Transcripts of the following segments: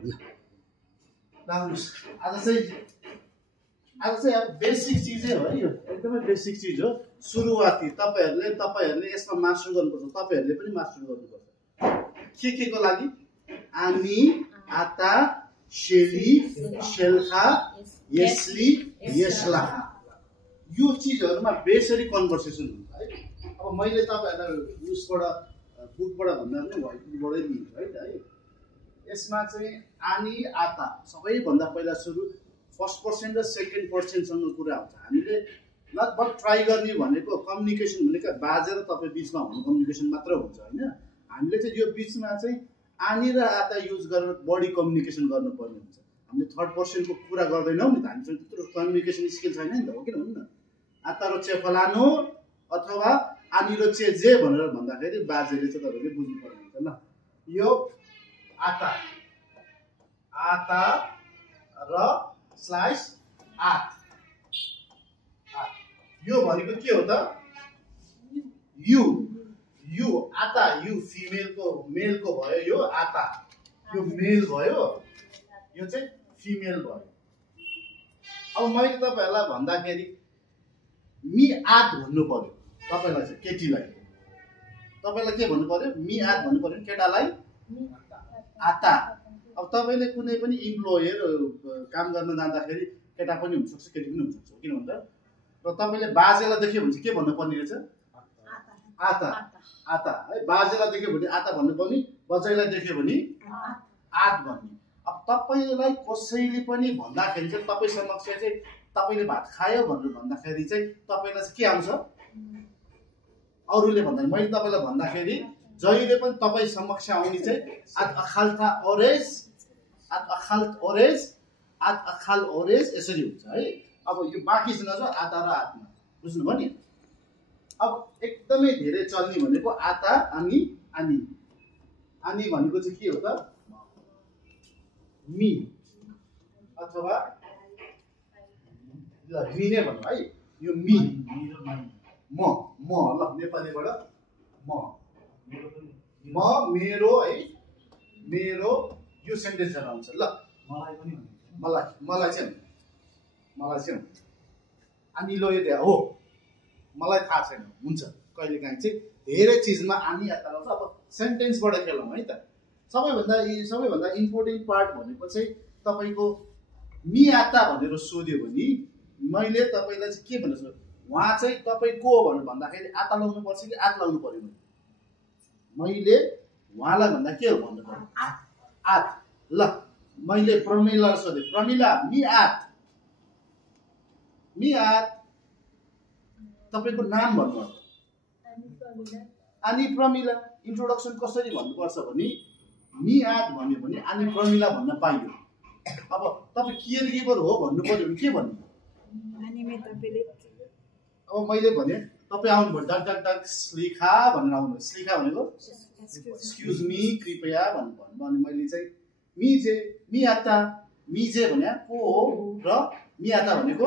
आज चाहिँ अब बेसिक चिजै हो है, यो एकदमै बेसिक चिज हो, सुरुवाती। तपाईहरुले यसमा मास्टर गर्नुपर्छ, तपाईहरुले पनि मास्टर गर्नुपर्छ। के को लागि? आनी, आता, शेली, शेल्खा, यसली, यसला, यो चिजहरुमा बेसरी कन्भर्सेसन हुन्छ है। अब मैले तपाईहरुलाई उसबाट बुकबाट भन्दा पनि व्हाइटबोर्डबाटै लिन्छु है। यसमा चाहिँ आनी, आता सबैभन्दा पहिला सुरु फर्स्ट पर्सन र सेकेन्ड पर्सनसँग कुरा हुन्छ। हामीले लगभग ट्राई गर्ने भनेको कम्युनिकेसन भनेको बाजे र तपाईँ बिचमा हुने कम्युनिकेसन मात्र हुन्छ होइन। हामीले चाहिँ यो बिचमा चाहिँ आनी र आता युज गरेर बडी कम्युनिकेसन गर्नुपर्ने हुन्छ। हामीले थर्ड पर्सनको कुरा गर्दैनौँ नि त, हामीसँग त्यत्रो कम्युनिकेसन स्किल छैन नि त, हो कि भन्नु न। आता र चे फलानो अथवा आनी र चे जे भनेर भन्दाखेरि बाजेले चाहिँ तपाईँले बुझ्नुपर्ने हुन्छ। ल यो आता र स्लाइस आत, यो भनेको के हो त? यु आता, यु मेलको भयो, यो आता यो मेल भयो, यो चाहिँ फिमेल भयो। अब मैले तपाईहरुलाई भन्दाखेरि मी आत भन्नु पर्यो, तपाईलाई चाहिँ केटीलाई तपाईलाई के भन्नु पर्यो? मी आत भन्नु पर्यो। केटालाई आता। अब तपाईले कुनै पनि इम्प्लोयर काम गर्न जाँदाखेरि केटा पनि हुन सक्छ, केटी पनि हुन सक्छ, किन भन्दा र तपाईले बाजेलाई देख्यो भने चाहिँ के भन्नु पर्ने रहेछ? आता है। बाजेलाई देख्यो भने आता भन्नु पर्ने, बच्चालाई देख्यो भने आत भन्ने। अब तपाईलाई कसैले पनि भन्दाखेरि चाहिँ तपाई समक्ष चाहिँ तपाईले भात खायो भनेर भन्दाखेरि चाहिँ तपाईलाई चाहिँ के आउँछ? अरूले भन्दा मैले तपाईलाई भन्दाखेरि जहिले पनि तपाई समक्ष आउने चाहिँ आत अखाल ओरेज यसरी हुन्छ है। अब यो बाँकी सुन्न छ आता र आत्मा, बुझ्नुभयो नि। अब एकदमै धेरै चल्ने भनेको आता, आनी भनेको चाहिँ के हो त? मी अथवा मी नै भनौँ है। यो मी म ल नेपालीबाट म मेरो है, मेरो यो सेन्टेन्सहरु आउँछ। ल मलाई चाहिँ अनि लो यो हो, मलाई थाहा छैन, हुन्छ कहिलेकाहीँ चाहिँ धेरै चिजमा आनी आता आउँछ। अब सेन्टेन्सबाट खेलौँ है त। सबैभन्दा इम्पोर्टेन्ट पार्ट भनेको चाहिँ तपाईको मी आता भनेर सोध्यो भने मैले तपाईलाई चाहिँ के भन्नु छ? उहाँ चाहिँ तपाई को भनेर भन्दाखेरि आता लाउनु पर्छ कि आत लाउनु पर्यो? मैले उहाँलाई भन्दा के हो भन्नु पर्यो? आत। ल मैले प्रमिला सोधे, प्रमिला मी आत तपाईको नाम भन्नुहोस्। आनी प्रमिला। इन्ट्रोडक्सन कसरी भन्नुपर्छ भने मी आत भन्यो भने आनी प्रमिला भन्न पाइयो। अब तपाई केयर गिभर हो भन्नु पर्यो भने के भन्नु? अब मैले भने तपाई आउनुभयो डक स्लिखा भनेर आउनु। स्लिखा भनेको एक्सक्युज मी, कृपया भन्नु। अनि मैले चाहिँ मी आता, मी जे भने को हो र मी आता भनेको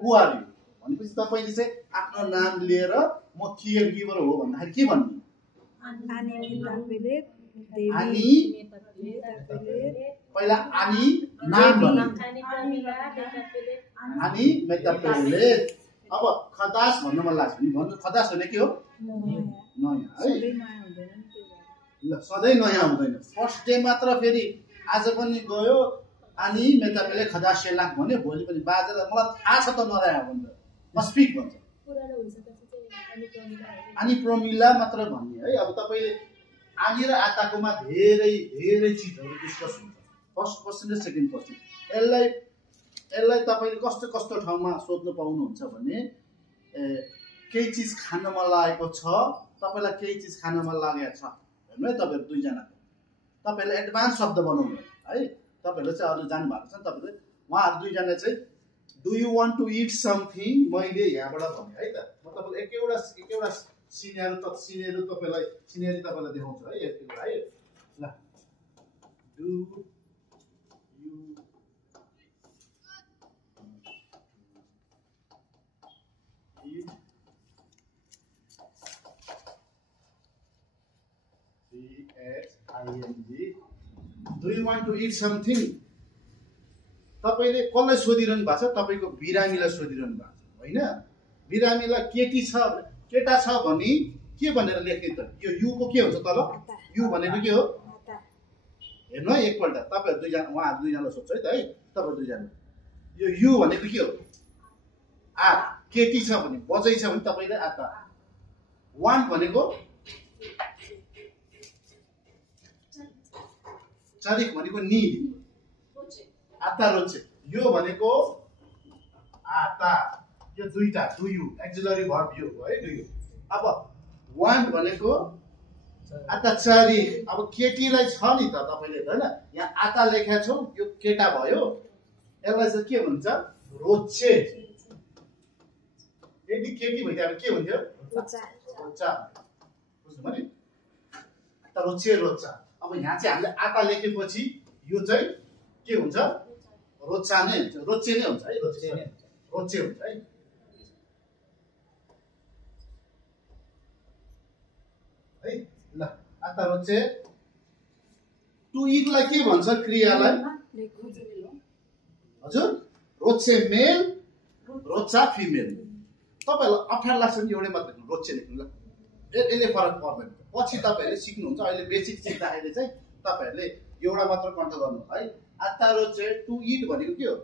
हु आर यु भनेपछि तपाईले चाहिँ आफ्नो नाम लिएर म केयर गिभर हो भन्दाखेरि के भन्नु? आनी पहिला आनी नाम भन्नु, आनी मेटापेले। अब खदास भन्नु मन लाग्छ नि, भन्नु खदास भने के हो? नयाँ है। ल सधैँ नयाँ हुँदैन, फर्स्ट डे मात्र। फेरि आज पनि गयो अनि मेटापेले खदास सेलाक भन्यो, भोलि पनि बाजेलाई मलाई थाहा छ त नयाँ भनेर मस्पिक भन्छ। अनि प्रमिला मात्र भन्ने है। अब तपाईले आनी र आताकोमा धेरै चिजहरु डिस्कस हुन्छ, फर्स्ट पर्सन र सेकेन्ड पर्सन। यसलाई तपाईले कस्तो ठाउँमा सोध्न पाउनुहुन्छ भने केही चिज खान मन लागेको छ, तपाईलाई केही चिज खान मन लागेको छ हेर्नु है। तपाईहरु दुईजनाको तपाईहरुले एडभान्स शब्द बनाउनु है। तपाईहरुले चाहिँ अरु जान्नु भएको छ नि, तपाईहरुले उहाँहरु दुईजना चाहिँ do you want to eat something, मैले यहाँबाट भने है त। म तपाईलाई एकैवटा सिनेरियो तपाईलाई देखाउँछु है। यति है ल, do you eat CHING do you want to eat something तपाईँले कसलाई सोधिरहनु भएको छ तपाईँको बिरामीलाई सोधिरहनु भएको छ होइन बिरामीलाई केटा छ भने के भनेर लेख्ने त यो युको के हुन्छ तल यु भनेको के हो हेर्नु है एकपल्ट तपाईँहरू दुईजना उहाँहरू दुईजनालाई सोध्छ है त है तपाईँहरू दुईजना यो यु भनेको के हो आ केटी छ भने बजै छ भने तपाईँले आता वान भनेको चारिक भनेको नि आता रोचे यो भनेको आता यो दुईटा डु यु एक्जिलरी भर्ब यो है डु यु अब वान भनेको आता चारी अब केटीलाई छ नि त तपाईँले होइन यहाँ आता लेखेका छौ यो केटा भयो यसलाई चाहिँ के भन्छ रोचे यदि केटी भइदिएर के हुन्थ्यो रोचा बुझ्नुभयो नि आता रोचे रोचा अब यहाँ चाहिँ हामीले आता लेखेपछि यो चाहिँ के हुन्छ रोचा नै हुन्छ रोचे नै हुन्छ है रोचे हुन्छ है ल आता रोचे टु इटलाई के भन्छ क्रियालाई हजुर रोचे मेल रोचा फिमेल तपाईहरुलाई अप्ठ्यारो लाग्छ नि एउटै मात्र रोचे लेख्नु ल यसले फरक पर्दैन पछि तपाईहरुले सिक्नुहुन्छ अहिले बेसिक सिक्दाखेरि चाहिँ तपाईहरुले एउटा मात्र कन्ट गर्नु है आता रोचे टु इट भनेको के हो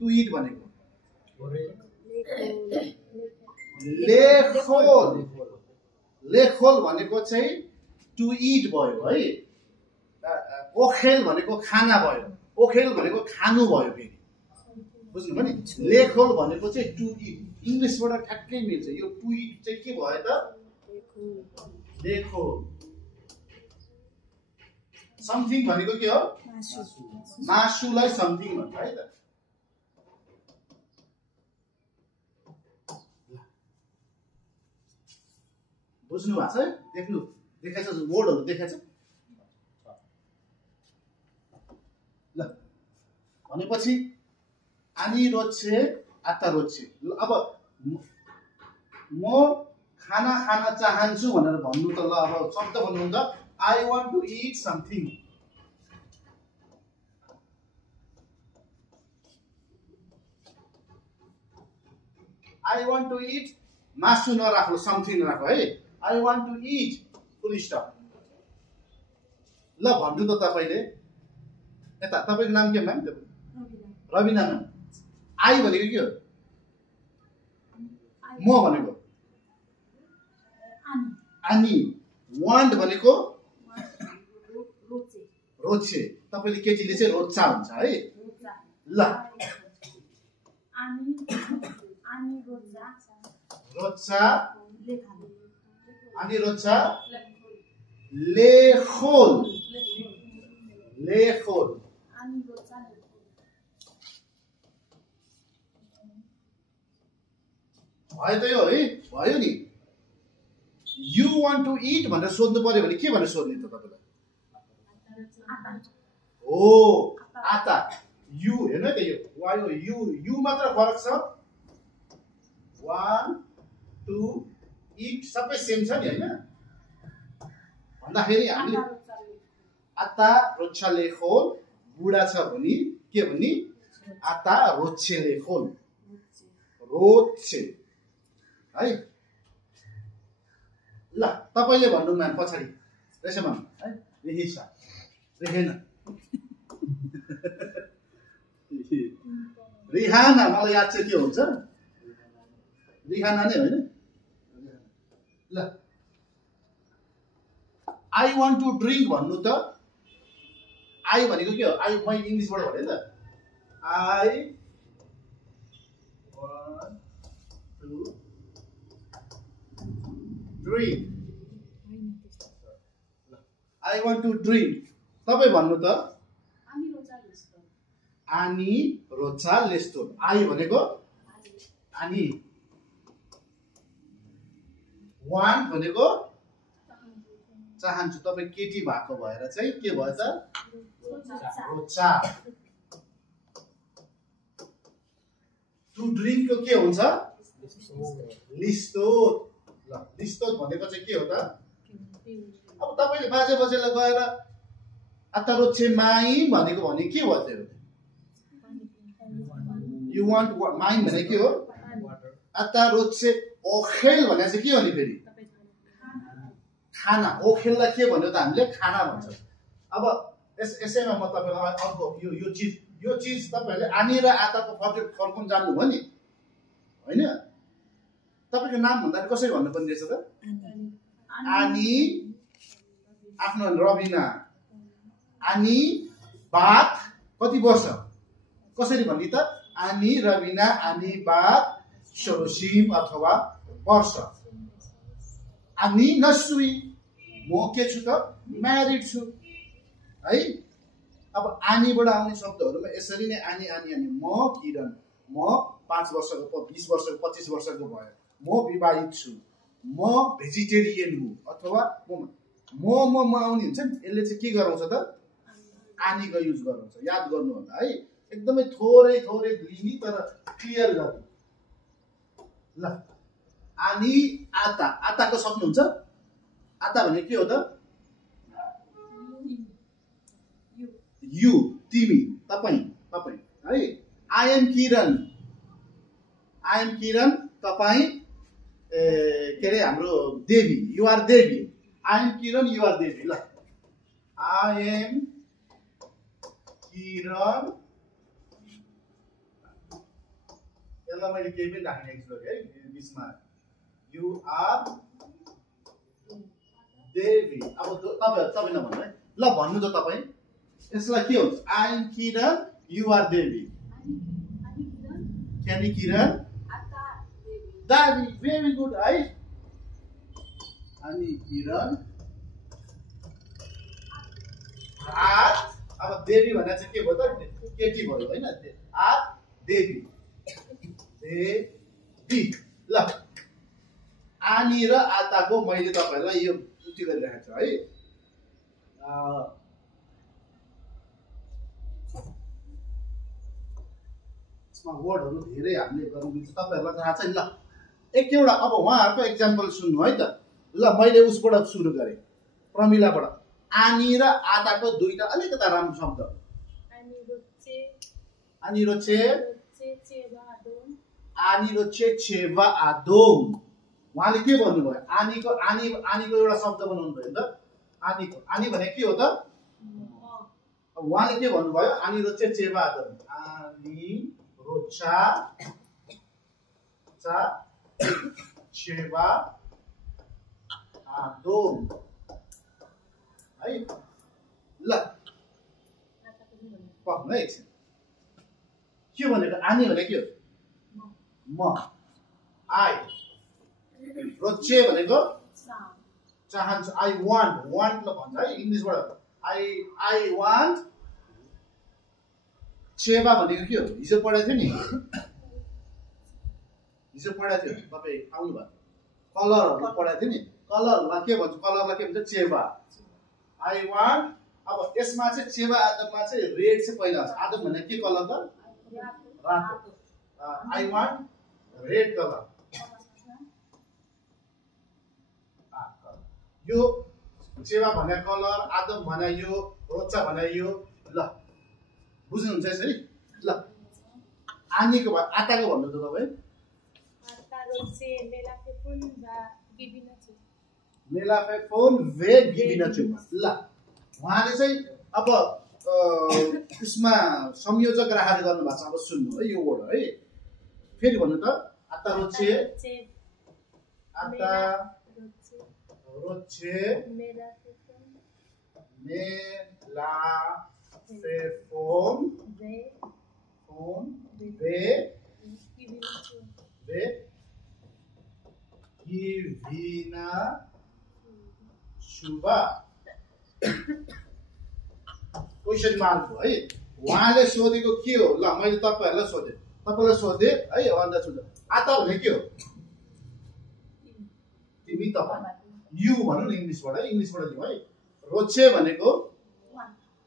टु इट भनेको लेखोल भनेको चाहिँ टु इट भयो है ओखेल भनेको खाना भयो ओखेल भनेको खानु भयो फेरि बुझ्नुभयो नि लेखोल भनेको चाहिँ टु इट इङ्ग्लिसबाट ठ्याक्कै मिल्छ यो टु इट चाहिँ के भयो त लेखोल समथिङ भनेको के हो मासुलाई समथिङ भन्छ है त बुझ्नु भएको छ देख्नु देखाएको छ वर्डहरु देखाएको छ ल भनेपछि आनी रोचे आता रोचे अब म खाना खान चाहन्छु भनेर भन्नु त ल अब शब्द भन्नु त I want to eat something I want to eat मासु नराख्नु समथिङ राख्नु है I want to eat full stop ल भन्नु त तपाईले यता तपाईको नाम के म्याम रबिना म्याम आई भनेको के हो म भनेको अनि वान्ट भनेको रोचे तपाईले केटीले चाहिँ रोचा हुन्छ है ल रोचा अनि रोचा लेखोल लेखोल भयो त यो है भयो नि यु वान्ट टु इट भनेर सोध्नु पर्यो भने के भनेर सोध्ने त तपाईलाई हो आता यु हेर्नु त यो वायो यु मात्र फरक छ 1 2 इट सबै सेम छ नि हैन भन्दाखेरि हामीले आता रोचा लेखोल बुढा छ भने के भन्ने आता रोचे लेखोल रोचे है ल तपाईले भन्नु म्याम पछाडी रेशमा है रेहिसा रेहेन रिहाना मलाई याद चाहिँ के हुन्छ रिहाना नै हैन ल आई वान्ट टु ड्रिंक भन्नु त आई भनेको के हो आई म इंग्लिशबाट भने त I want to drink I want to drink तपाई भन्नु त आनी रोचा लेस्टोन आई भनेको आनी वान भनेको चाहन्छु तपाई केटी भएको भएर चाहिँ के भयो त रोचा टु ड्रिंक को के हुन्छ लिस्टोत ल लिस्टोत भनेको चाहिँ के हो त अब तपाईँले बाजे बजेलाई गएर आतारोचे माई भनेको भने के भयो त्यो यु वान्ट माई भने के हो आतारोचे ओखेल भने चाहिँ के हो नि फेरि खाना ओखेललाई के भन्यो त हामीले खाना भन्छ अब यसैमा म तपाईँलाई अर्को यो चिज तपाईँहरूले आनी र आताको फर्क जान्नु भयो नि होइन तपाईँको नाम भन्दाखेरि कसरी भन्नुपर्ने रहेछ त आनी आफ्नो रबिना आनी बात कति वर्ष कसरी भन्ने त आनी रबिना आनी बात सोसिम अथवा वर्ष आनी नसुई म के छु त म्यारिड छु है अब आनीबाट आउने शब्दहरूमा यसरी नै आनी आनी आनी म किरण म 5 वर्षको 20 वर्षको 25 वर्षको भयो म विवाहित छु म भेजिटेरियन हुँ अथवा म आउने हुन्छ नि यसले चाहिँ के गराउँछ त आनीको युज गराउँछ याद गर्नु होला है एकदमै थोरै लिने तर क्लियर गर्नु ल आनी आताको सक्नुहुन्छ आता भने के हो त यु तिमी तपाई है आई एम किरण तपाई के अरे हाम्रो Devi you are Devi I am Kiran you are Devi ल आई एम किरण यसलाई मैले केही पनि राख्ने छु है बिचमा यु आर देवी अब तपाईँ नभन्नु है ल भन्नु त तपाईँ यसलाई के हुन्छ I am Kiran you are Devi क्यानी किरण देवी भेरी गुड है अनि किरण आर अब देवी भनेर चाहिँ के भयो त केटी भयो होइन आर देवी ल आनी र आताको मैले तपाईँहरूलाई यो उच्च गरिरहेको छु है यसमा वर्डहरू धेरै हामीले गर्नु मिल्छ तपाईँहरूलाई थाहा छ नि ल एउटा अब उहाँहरूको एक्जाम्पल सुन्नु है त ल मैले उसबाट सुरु गरेँ प्रमिलाबाट आनी र आताको दुईटा अलिकता राम्रो शब्द आनिरोचे छेवा आदोम उहाँले के भन्नुभयो आनीको एउटा शब्द बनाउनु भयो नि त आनी भने के हो त उहाँले के भन्नुभयो आनिरोचे छेवा आदोम आनी रोचा छेवा आदोम है ल पक्नु है एकछिन के भनेको आनी भने के हो म आई रोचे भनेको चाहन्छु आई वान्ट ल भन्छ है इङ्ग्लिसबाट आई वान्ट छेवा भनेको के हो हिजो पढाएको थियो नि तपाईँ आउनु भयो कलरहरू पढाएको थियो नि कलरलाई के भन्छ कलरलाई के भन्छ चेवा आई वान्ट अब यसमा चाहिँ चेवा आदममा चाहिँ रेड चाहिँ पहिला आउँछ आदम भने के कलर त रातो आई वान्ट रेड कलर यो चेवा भने कलर आदम भने यो रोचा भने यो ल बुझ्नुहुन्छ यसरी ल आनीको आताको भन्नु त तपाईँ मेलाफेफोन वे गिबिनछु ल उहाँले चाहिँ अब उसमा संयोजक राखेर गर्नु भएको छ अब सुन्नु है यो वर्ड है फेरि भन्नु त आतारोचे मेलाफेफोन वे गिबिना शुभा क्वेसन मार्क हो है उहाँले सोधेको के हो ल मैले तपाईँहरूलाई सोधेँ है अन्त सोधेँ आता भने के हो तिमी तपाईँ यु भनौँ न इङ्ग्लिसबाट लिउँ है रोचे भनेको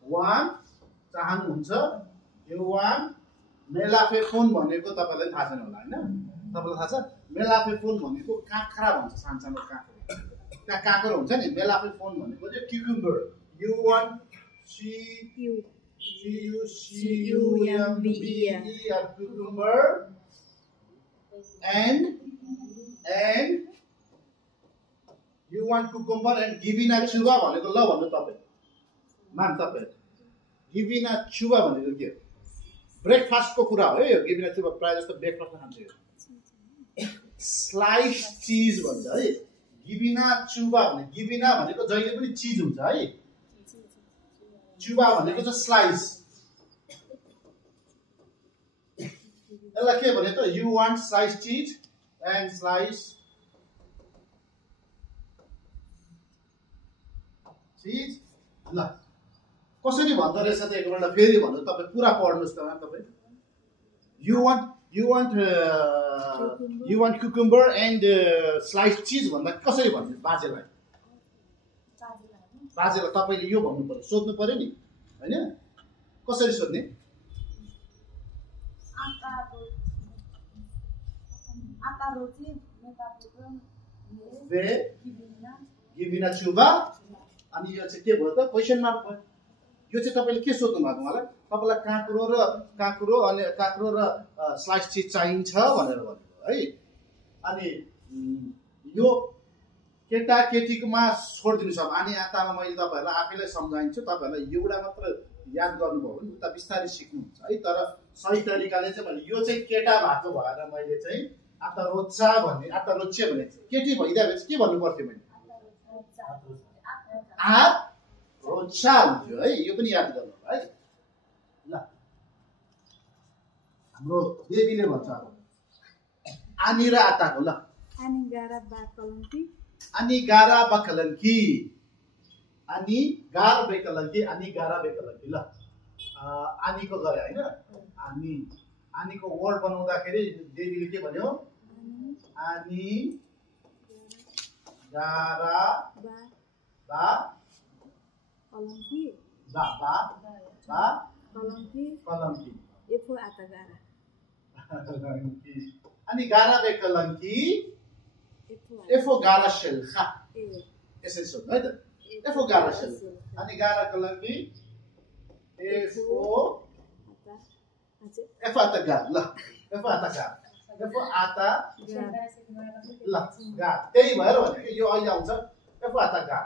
वान चाहनुहुन्छ यो वान मेलाफेफोन भनेको तपाईँलाई थाहा छैन होला होइन तपाईँलाई थाहा छ मेलाफेफोन भनेको काँक्रा भन्छ सानो काँक्रा त्यहाँ काँक्रो हुन्छ नि बेला आफै फोन भनेको चाहिँ क्युकुम्बर cucumber cucumber and you want cucumber and givina chuba भनेको ल भन्नु तपाईँ मान तपाईँ गिविना चुबा भनेको के ब्रेकफास्टको कुरा हो यो गिविना चुबा प्रायः जस्तो ब्रेकफास्टमा खान्छ यो स्लाइस चिज भन्छ है गिविना चुबा भने गिविना भनेको जहिले पनि चिज हुन्छ है चुबा भनेको चाहिँ स्लाइस यसलाई के भने त यु वान्ट स्लाइस चिज एन्ड स्लाइस चिज ल कसरी भन्दो रहेछ त एकपल्ट फेरि भन्नु तपाईँ पुरा पढ्नुहोस् त तपाईँ you want cucumber and slice चिज भन्दा कसरी भन्नु बाजेलाई तपाईँले यो भन्नु पर्यो सोध्नु पर्यो नि होइन कसरी सोध्ने गिविना चुबा अनि यो चाहिँ के भयो त क्वेसन मार्क भयो यो चाहिँ तपाईँले के सोध्नु भएको मलाई तपाईँलाई काँक्रो अनि काँक्रो र स्लाइस चिज चाहिन्छ भनेर भन्नुभयो है अनि यो केटाकेटीकोमा छोडिदिनुहोस् अब आनी आतामा मैले तपाईँहरूलाई आफैलाई सम्झाइन्छु तपाईँहरूलाई एउटा मात्र याद गर्नुभयो भने उता बिस्तारै सिक्नुहुन्छ है तर सही तरिकाले चाहिँ मैले यो चाहिँ केटा भएको भएर मैले चाहिँ आता रोज्छा भन्ने आता रोज्छे भने केटी भइदियो भने के भन्नु पर्थ्यो मैले रोज्छा हुन्थ्यो है यो पनि याद गर्नु है ल हाम्रो देवीले भन्छ अब आनी र आताको ल अनि गारा बाकलंकी अनि गारा बकलंकी अनि गार बेकलंकी अनि गारा बेकलंकी ल आनीको गरे हैन आनीको वर्ड बनाउँदाखेरि देवीले के भन्यो अनि गारा बा कलंकी बा कलंकी एफो आता गारा अनि गारा बेकलंकी एफो गारा शेल्खा यसरी सोध्नु है त एफो गारा शेल्खा अनि गारा कलंकी एफो आता गा ल एफो आता गा एफो आता ल गा त्यही भएर भनेको यो अहिले आउँछ एफो आता गा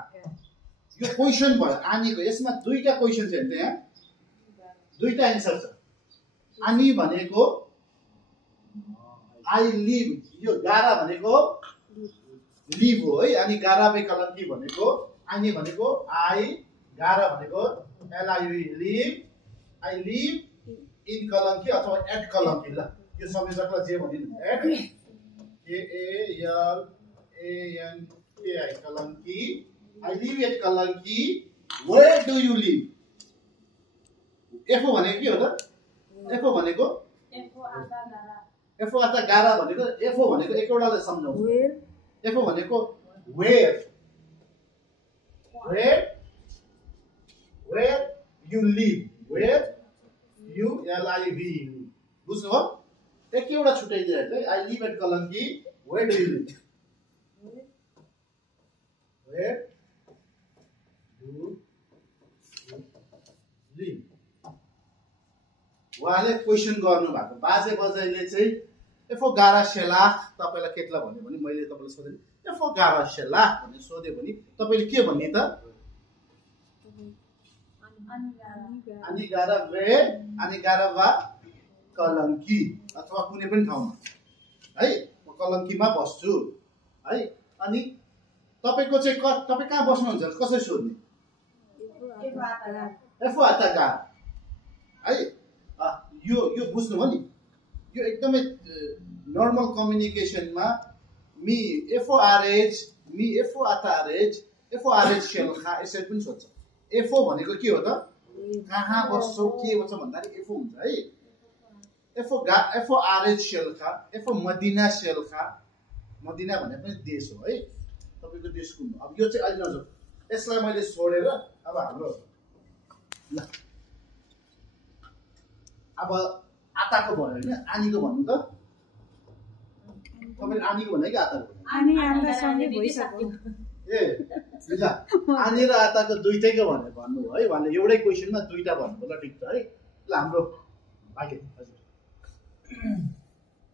यो क्वेसन भयो आनीको यसमा दुईटा क्वेसन छ नि यहाँ दुईटा एन्सर छ आनी भनेको आई लिभ यो गारा भनेको लिभ हो है अनि गारा बेकलंकी भनेको आनी भनेको आई गारा भनेको एलआईवी लिभ इन कलंकी अथवा एट कलंकी ल यो संयोजकलाई जे भनिनु at KALANKI Kalanki I live at Kalanki. Where do you live? एफो भनेको के हो त एफो भनेको एफो आता गारा भनेको एफो भनेको एकवटाले सम्झाउ एफो भनेको where you live where you live बुझ्नु हो एकवटा छुटाइदिरहेको है I live at Kalanki where do you live where उहाँले क्वेसन गर्नु भएको बाजे बजाइले चाहिँ एफो गारा सेलाख तपाईलाई केटला भन्यो भने मैले तपाईलाई सोधेँ एफो गारा सेलाख भन्ने सोधे भने तपाईले के भन्ने त अनि गारा वे अनि गारा वा कलंकी अथवा कुनै पनि ठाउँमा है म कलंकीमा बस्छु है अनि तपाईको चाहिँ तपाई कहाँ बस्नुहुन्छ कसरी सोध्ने एफो आता गा है यो बुझ्नुभयो नि यो एकदमै नर्मल कम्युनिकेसनमा मी एफो आता आरएच सेल्खा यसरी पनि सोध्छ एफो भनेको के हो त कहाँ बस्छौ के भन्छ भन्दाखेरि एफो हुन्छ है A4 RH सेल्खा A4 Madina सेल्खा Madina भने पनि देश हो है तपाईको देश कुन अब यो चाहिँ अहिले नजाऊ यसलाई मैले छोडेर अब हाम्रो ल अब आताको भयो हैन आनीको भन्नु त तपाईले आनीको भने कि आताको आनी आता सँगै भइसक्यो ए ल आनी र आताको दुईटैको भनेर भन्नु है उहाँले एउटै क्वेसनमा दुईटा भन्नु ल ठिक छ है ल हाम्रो भागे हजुर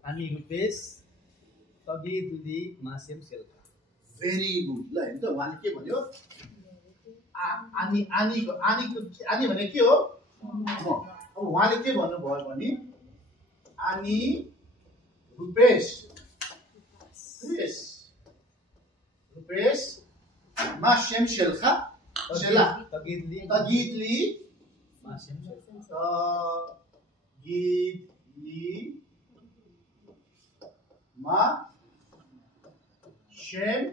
अनि रुपेश तगी दुदी मासेम सेल्का भेरी गुड ल हेर्नु त उहाँले के भन्यो आनी आनीको आनीको आनी भने के हो म अब उहाँले के भन्नुभयो भने आनी रुपेश रुपेश मासेम सेल्का सेला तगिदली मासेम सेल्का तगिदली मा सेम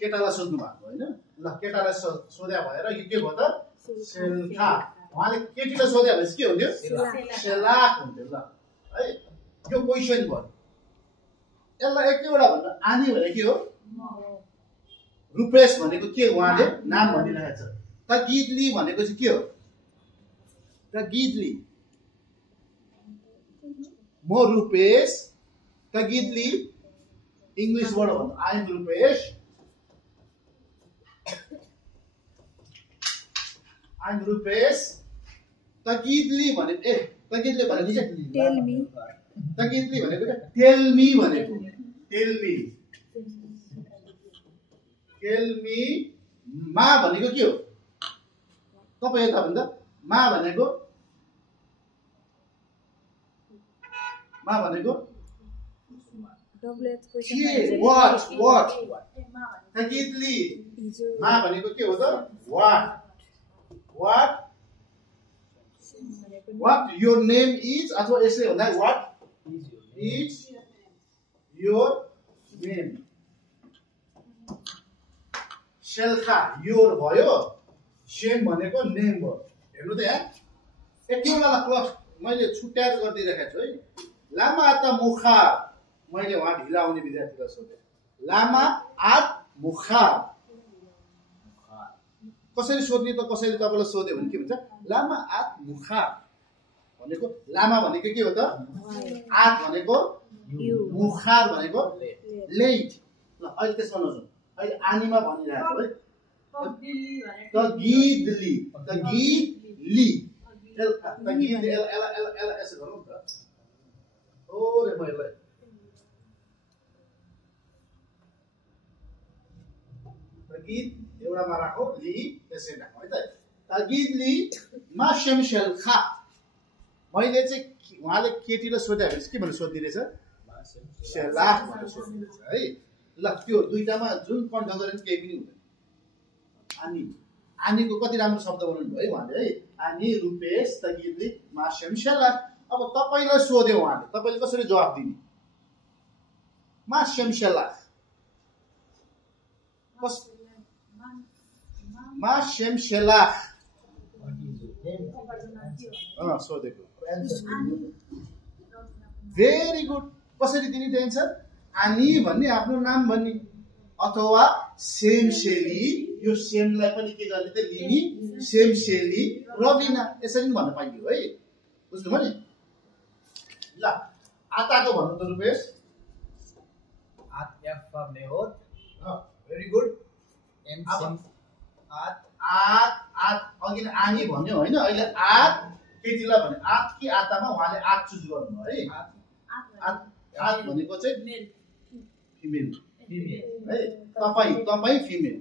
केटालाई सोध्नु भएको होइन ल केटालाई सोध्या भएर यो के भयो त सेल्खा उहाँले केटीलाई सोध्या भने के हुन्थ्यो सेलाक हुन्थ्यो ल है यो क्वेसन भयो यसलाई एकैवटा भन्दा आनी भने के हो रुपेश भनेको के उहाँले नाम भनिरहेको छ तगिदली भनेको चाहिँ के हो तगिदली म रुपेश तगिदली इंग्लिश वर्ड भन्नु I am Rupesh I am Rupesh तगिदली भने ए तगिदली भनेको चाहिँ टेल मी तगिदली भनेको चाहिँ टेल मी भनेको टेल मी मा भनेको के हो तपाईँ यता भन्दा मा भनेको WH क्वेशन के what तगिदली मा भनेको के हो त what your name is अथवा यसले भन्दा what is your name सेल्खा योर भयो सेम भनेको नेम भयो हेर्नु त यहाँ एकैवटालाई प्लस मैले छुट्याएर गरिदिइरहेको छु है लामा आत मुखार मैले उहाँ ढिलाउने विद्यार्थीलाई सोधेँ लामा आत मुखार कसरी सोध्ने त कसैले तपाईँलाई सोध्यो भने के भन्छ लामा आत मुखार भनेको लामा भनेको के हो त आत भनेको मुखार भनेको लेट ल अहिले त्यसमा नजाउँ अहिले आनीमा भनिरहेको है तगिदली यसो गरौँ त ओरे मैले तगिद एउटामा राखौ ली त्यसै राखौ है त तगिदली मासेम सेल्खा मैले चाहिँ उहाँले केटीलाई सोध्या भने के भनेर सोधिरहेछ सेलाख भनेर सोधिरहेछ है ल त्यो दुईटामा जुन कण्ठ गरे केही पनि हुँदैन आनी आनीको कति राम्रो शब्द बनाउनु भयो उहाँले है आनी रुपेश तगिदली मासेम सेलाख अब तपाईलाई सोध्यो उहाँले तपाईले कसरी जवाफ दिने मासेम सेलाख मासेम सेलाख सोधेको भेरी गुड कसरी दिने त एन्सर आनी भन्ने आफ्नो नाम भन्ने अथवा सेम सेली यो सेमलाई पनि के गर्ने त लिने सेम सेली रबिना यसरी पनि भन्न पाइयो है बुझ्नुभयो नि ल आताको भन्नु त रुपेश आत याफा मेहोत भेरी गुड एम सेम आत अघि आनी भन्यो होइन अहिले आत केटीलाई भन्यो आत कि आतामा उहाँले आत चुज गर्नु है आत भनेको चाहिँ फिमेल है तपाईँ फिमेल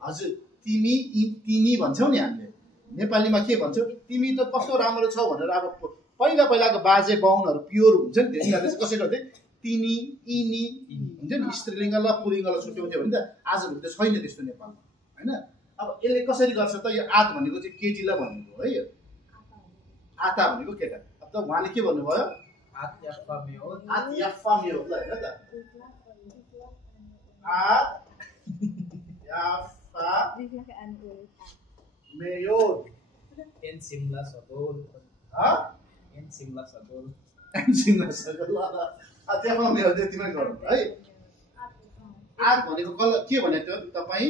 हजुर तिमी भन्छौ नि हामीले नेपालीमा के भन्छौ तिमी त कस्तो राम्रो छौ भनेर अब पहिलाको बाजे बाहुनहरू प्योर हुन्छ नि त्यसले कसै गर्दै तिनी इनी हुन्छ नि स्त्रीलिङ्गलाई पुलिङ्गलाई छुट्याउँथ्यो भने त आजभोलि त छैन त्यस्तो नेपालमा होइन अब यसले कसरी गर्छ त यो आत भनेको चाहिँ केटीलाई भनेको है यो आता भनेको केटा अब त उहाँले के भन्नुभयो आत याफा मेहोत ल हेर त आत याफा मेयोर एन सिमला सदोल एन सिमला सदोल याफा मेयोर त्यतिमै गरौँ है आत भनेको के भनेको थियो तपाईँ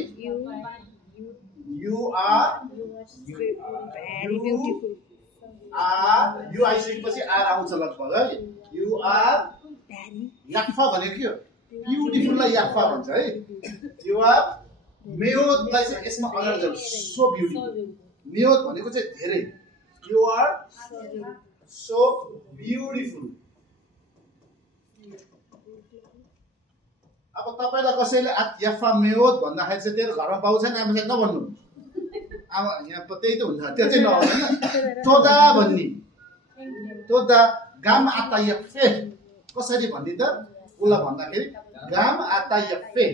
You are very beautiful. You आइसकेपछि आर आउँछ लगभग है You are याफा भनेको के हो ब्युटिफुललाई याफा भन्छ है युआर मेयोदलाई चाहिँ यसमा अगाडि जाऊ सो ब्युटिफुल मेयोद भनेको चाहिँ धेरै युआर सो ब्युटिफुल अब तपाईलाई कसैले याफा मेयोद भन्दाखेरि चाहिँ तेरो घरमा पाउ छैन आमा चाहिँ नभन्नु अब यहाँ त्यही त हुन्छ त्यो चाहिँ नहोस् तोदा भन्ने तोदा गाम आता यफे कसरी भन्ने त उसलाई भन्दाखेरि गाम आता यफे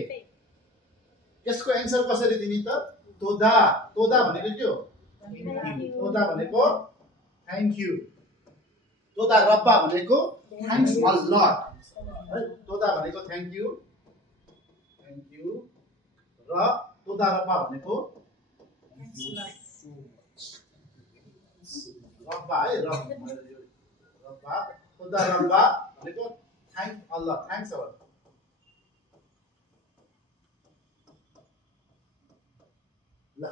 यसको एन्सर कसरी दिने त तोदा तोदा भनेको के हो तोदा भनेको थ्याङ्क यू तोदा रब्बा भनेको थ्याङ्क्स अ लट है तोदा भनेको थ्याङ्क यू र तोदा रब्बा भनेको रब्बा है रब्बा तोदा रब्बा भनेको थ्याङ्क अल्लाह थ्याङ्क्स अल्लाह ल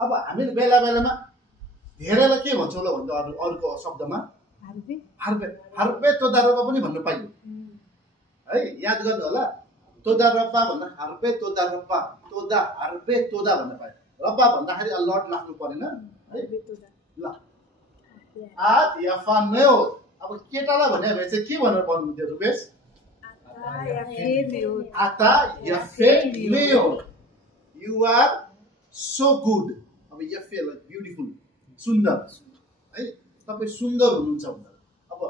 अब हामीले बेला बेलामा धेरैलाई के भन्छौँ ल भन्दा अरूको शब्दमा हार्बे तोदा रब्बा पनि भन्नु पाइयो है याद गर्नु होला तोदा रब्बा भन्दा हार्बे तोदा रब्बा तोदा हार्बे तोदा भन्नु पाइयो रब्बा भन्दाखेरि लट लाग्नु परेन है ल आत याफा मेयोद अब केटालाई भने भए चाहिँ के भनेर भन्नुहुन्थ्यो रुपेश आता याफे मेयोद यु आर सो गुड अब यफे लाइक ब्युटिफुल सुन्दर है तपाईँ सुन्दर हुनुहुन्छ भनेर अब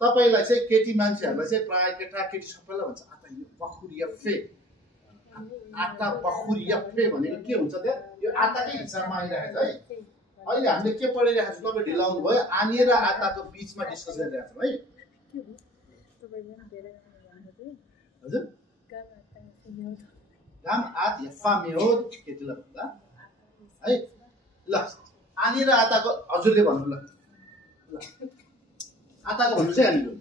तपाईँलाई चाहिँ केटी मान्छेहरूलाई चाहिँ प्राय केटा केटी सबैलाई भन्छ आता बखुर यफे आता बखुर यफे भनेको के हुन्छ त्यहाँ यो आताकै हिसाबमा आइरहेको छ है अहिले हामीले के पढिरहेको छौँ तपाईँ ढिलाउनु भयो आने र आताको बिचमा डिस्कस गरिरहेको छौँ है हजुर गाम आत यफा मेयोद केटीलाई भन्दा है ल आने र आताको हजुरले भन्नु ल आताको भन्नु चाहिँ हामीले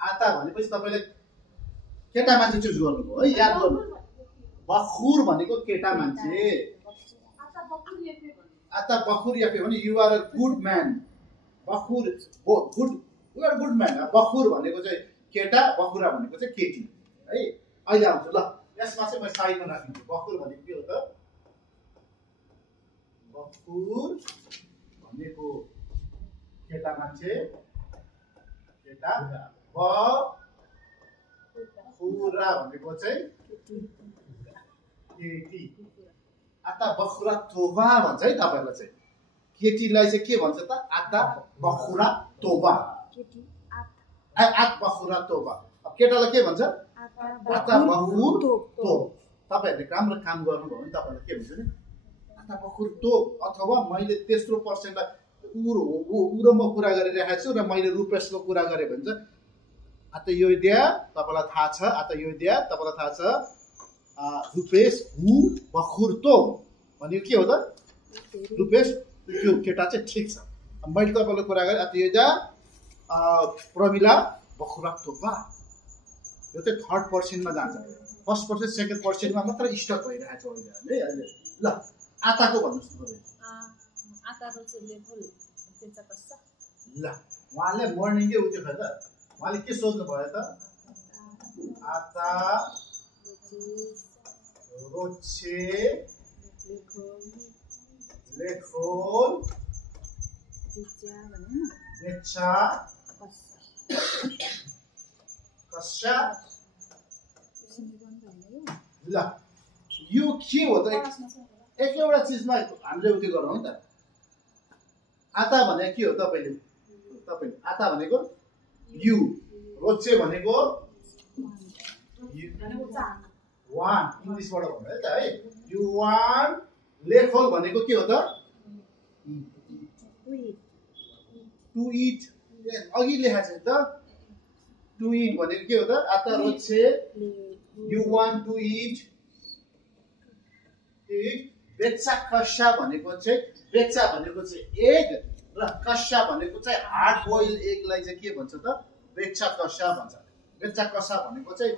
आता भनेपछि तपाईँले केटा मान्छे चुज गर्नुभयो है याद गर्नु बखुर भनेको केटा मान्छे आता बखुर याफे भने you are a good man बखुर good you are good man बखुर भनेको चाहिँ केटा बखुरा भनेको चाहिँ केटी है अहिले आउँछु ल यसमा चाहिँ म साइडमा राखिदिन्छु बखुर भनेको के हो त बखुर भनेको केटा मान्छे केटा बखुरा भनेको चाहिँ केटी आता बखुरा तोबा भन्छ है तपाईँहरूलाई चाहिँ केटीलाई चाहिँ के भन्छ त आता बखुरा तोबा आत बखुरा तोबा अब केटालाई के भन्छ आता बखुर तोब तपाईँहरूले राम्रो काम गर्नुभयो भने तपाईँलाई के भन्छ नि आता बखुर तोब अथवा मैले तेस्रो पर्सेन्टलाई उ र म कुरा गरिरहेको छु र मैले रुपेशको कुरा गरेँ भने चाहिँ आता यो दिया तपाईँलाई थाहा छ आता यो दिया तपाईँलाई थाहा छ रुपेश हु बखुर तोब भनेको के हो त रुपेश त्यो केटा चाहिँ ठिक छ मैले तपाईँलाई कुरा गरेँ आता यो दिया प्रमिला बखुरा तोबा यो चाहिँ थर्ड पर्सेन्टमा जान्छ फर्स्ट पर्सेन्ट सेकेन्ड पर्सेन्टमा मात्र स्टक भइरहेको छ अहिले है अहिले ल आताको भन्नुहोस् ल उहाँले मर्निङकै उठ्यो खै त उहाँले के सोध्नु भयो त आता रोचे लेखोल बेचा कस्या ल यो के हो त एक एउटा चिजमा हामीले उयो गरौँ है त आता भनेको के हो तपाईँले आता भनेको यु रोचे भनेको वान इङ्ग्लिसबाट भन्नु है त है यु वान लेखोल भनेको के हो त टु इट अघि लेखा छ त टु इट भनेको के हो त आता रोचे यु वान टु इट बेच्चा कस्या भनेको चाहिँ बेच्चा भनेको चाहिँ एग र कस्या भनेको चाहिँ हार्ड बोइल एगलाई चाहिँ के भन्छ त बेच्चा कस्या भन्छ बेच्चा कस्या भनेको चाहिँ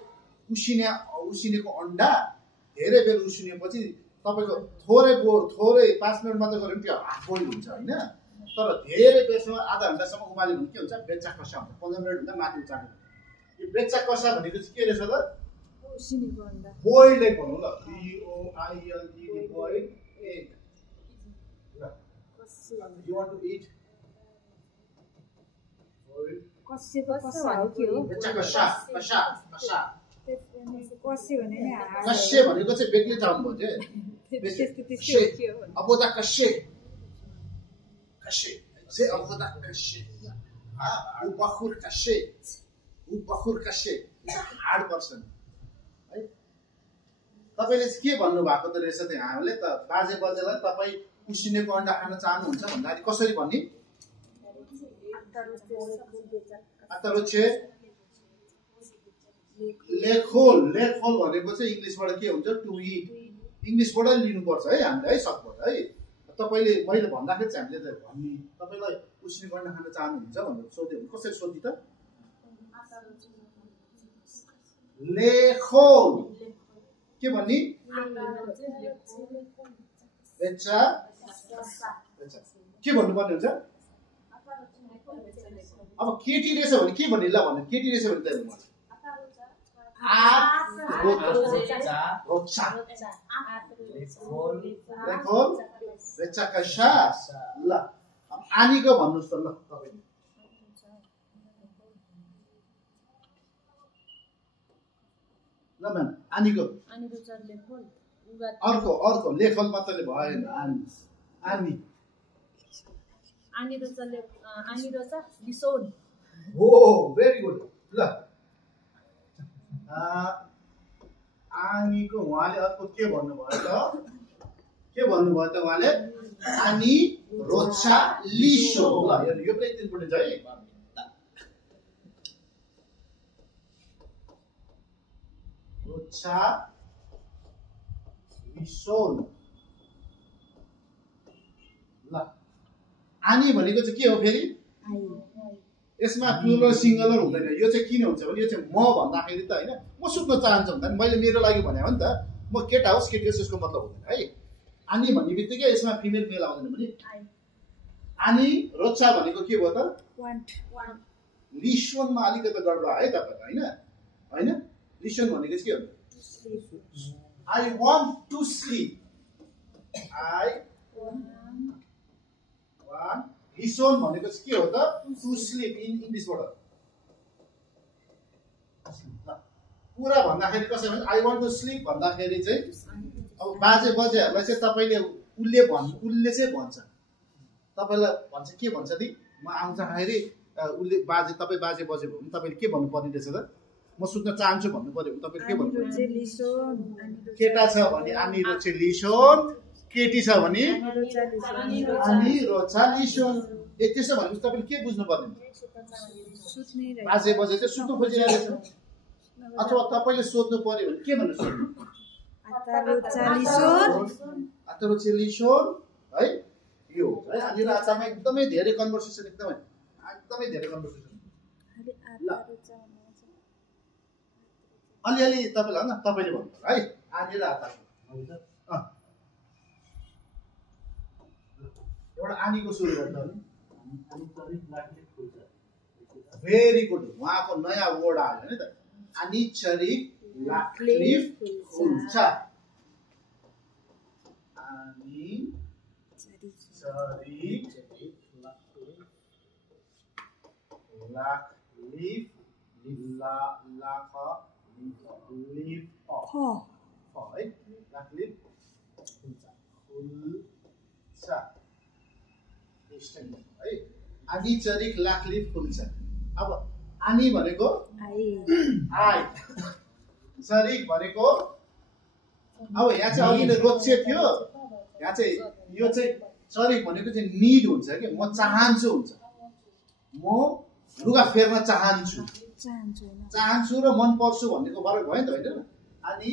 उसिनेको अन्डा धेरै बेर उसिनेपछि तपाईँको थोरै 5 मिनट मात्र गऱ्यो भने त्यो हार्ड बोइल हुन्छ होइन तर धेरै बेरसम्म आधा घन्टासम्म उमाल्यो भने के हुन्छ बेच्चा कसा हुन्छ 15 मिनट भन्दा माथि उचाल्नु यो बेच्चा कसा भनेको चाहिँ के रहेछ त उसिनेको अन्डा बोइल एग भनौँ ल BOILED बोइल एग ल you want to eat boiled कस्सेको कस्सा हो के हो बेच्चा कसा कसा कसा कस्से भने नि कस्से भनेको चाहिँ बेग्लै चाउनु भयो त्यस्तो त्यस्तो के हो अबोदा कस्से कस्से से अबोदा कस्से उ बखुर कस्से हार्ड पर्सन है तपाईले चाहिँ के भन्नु भएको त रहेछ त्यहाँ हामीले त बाजे बजेलाई तपाई उसिनेको अन्डा खान चाहनुहुन्छ भन्दाखेरि कसरी भन्ने अतरुचे लेखोल भनेको चाहिँ इंग्लिशबाट के हुन्छ टु इट इंग्लिशबाट लिनुपर्छ है हामीले है सकबाट है तपाईले मैले भन्दाखेरि चाहिँ हामीले भन्ने तपाईलाई उसिनेको अन्डा खान चाहनुहुन्छ भनेर सोध्यो भने कसरी सोध्नु त लेखोल के भन्ने बेच्चा के भन्नुपर्ने हुन्छ अब केटी रहेछ भने के भन्ने ल भन्नु केटी रहेछ भने त्यही भन्नु बेच्चा कसा ल आनीको भन्नुहोस् त ल तपाईले ल म्याम आनीको अर्को लेखल मात्रले भएन आनी हो भेरी गुड ल आनीको उहाँले अर्को के भन्नुभयो त उहाँले आनी रोचा लिसो ल यो पनि एकदिन पढ्नु है रोचा लिसोन ल आनी भनेको चाहिँ के हो फेरि यसमा प्लुरल सिंगुलर हुँदैन यो चाहिँ किन हुन्छ भने यो चाहिँ म भन्दाखेरि त हैन म सुत्न चाहन्छु भन्दा मैले मेरो लागि भने हो नि त म केटा होस् केटी होस् यसको मतलब हुँदैन है आनी भन्ने बित्तिकै यसमा फिमेल मेल आउँदैन भने आनी रोचा भनेको के भयो त लिसोनमा अलिकति गडबड है तपाईहरु हैन लिसन भनेको चाहिँ के हो I want to sleep listen भनेको चाहिँ के हो त टु स्लीप इन इङ्ग्लिशबाट पुरा भन्दाखेरि कसरी भने आई वान्ट टु स्लीप भन्दाखेरि चाहिँ अब बाजे बजेहरूलाई चाहिँ तपाईले उसले चाहिँ भन्छ तपाईलाई भन्छ के भन्छ नि म आउँदाखेरि उसले तपाईँ बाजे बजे भयो भने तपाईँले के भन्नु पर्ने रहेछ त म सुत्न चाहन्छु भन्नु पर्यो भने तपाईँले के भन्नु पर्यो केटा छ भने आनी रोचे लिसन केटी छ भने आनी रोचा लिसन त्यसो भनेपछि तपाईँले के बुझ्नु पर्ने बाजे बजे चाहिँ सुत्नु खोजिरहेको छ अथवा तपाईँले सोध्नु पर्यो भने के भन्नु सोध्नु आतरोचे लिसन है यो है अनि रातामा एकदमै धेरै कन्भर्सेसन एकदमै धेरै कन्भर्सेसन ल अलिअलि तपाईलाई हैन तपाईले भन्नु है आनी र आता एउटा आनीको सुरु गर्छ भेरी गुड उहाँको नयाँ वर्ड आयो नि त आनी चरिक लाक्लिफ खुल्छ आनी चरिक लाक्लिफ लाख लिफ है लाक्लिफ खुल्छ है आनी चरिक लाक्लिफ खुल्छ अब आनी भनेको आइ चरिक भनेको अब यहाँ चाहिँ अघि रोचे थियो यहाँ चाहिँ यो चाहिँ चरिक भनेको चाहिँ निड हुन्छ कि म चाहन्छु हुन्छ म लुगा फेर्न चाहन्छु र मन पर्छु भन्नेको फरक भयो नि त हैन अनि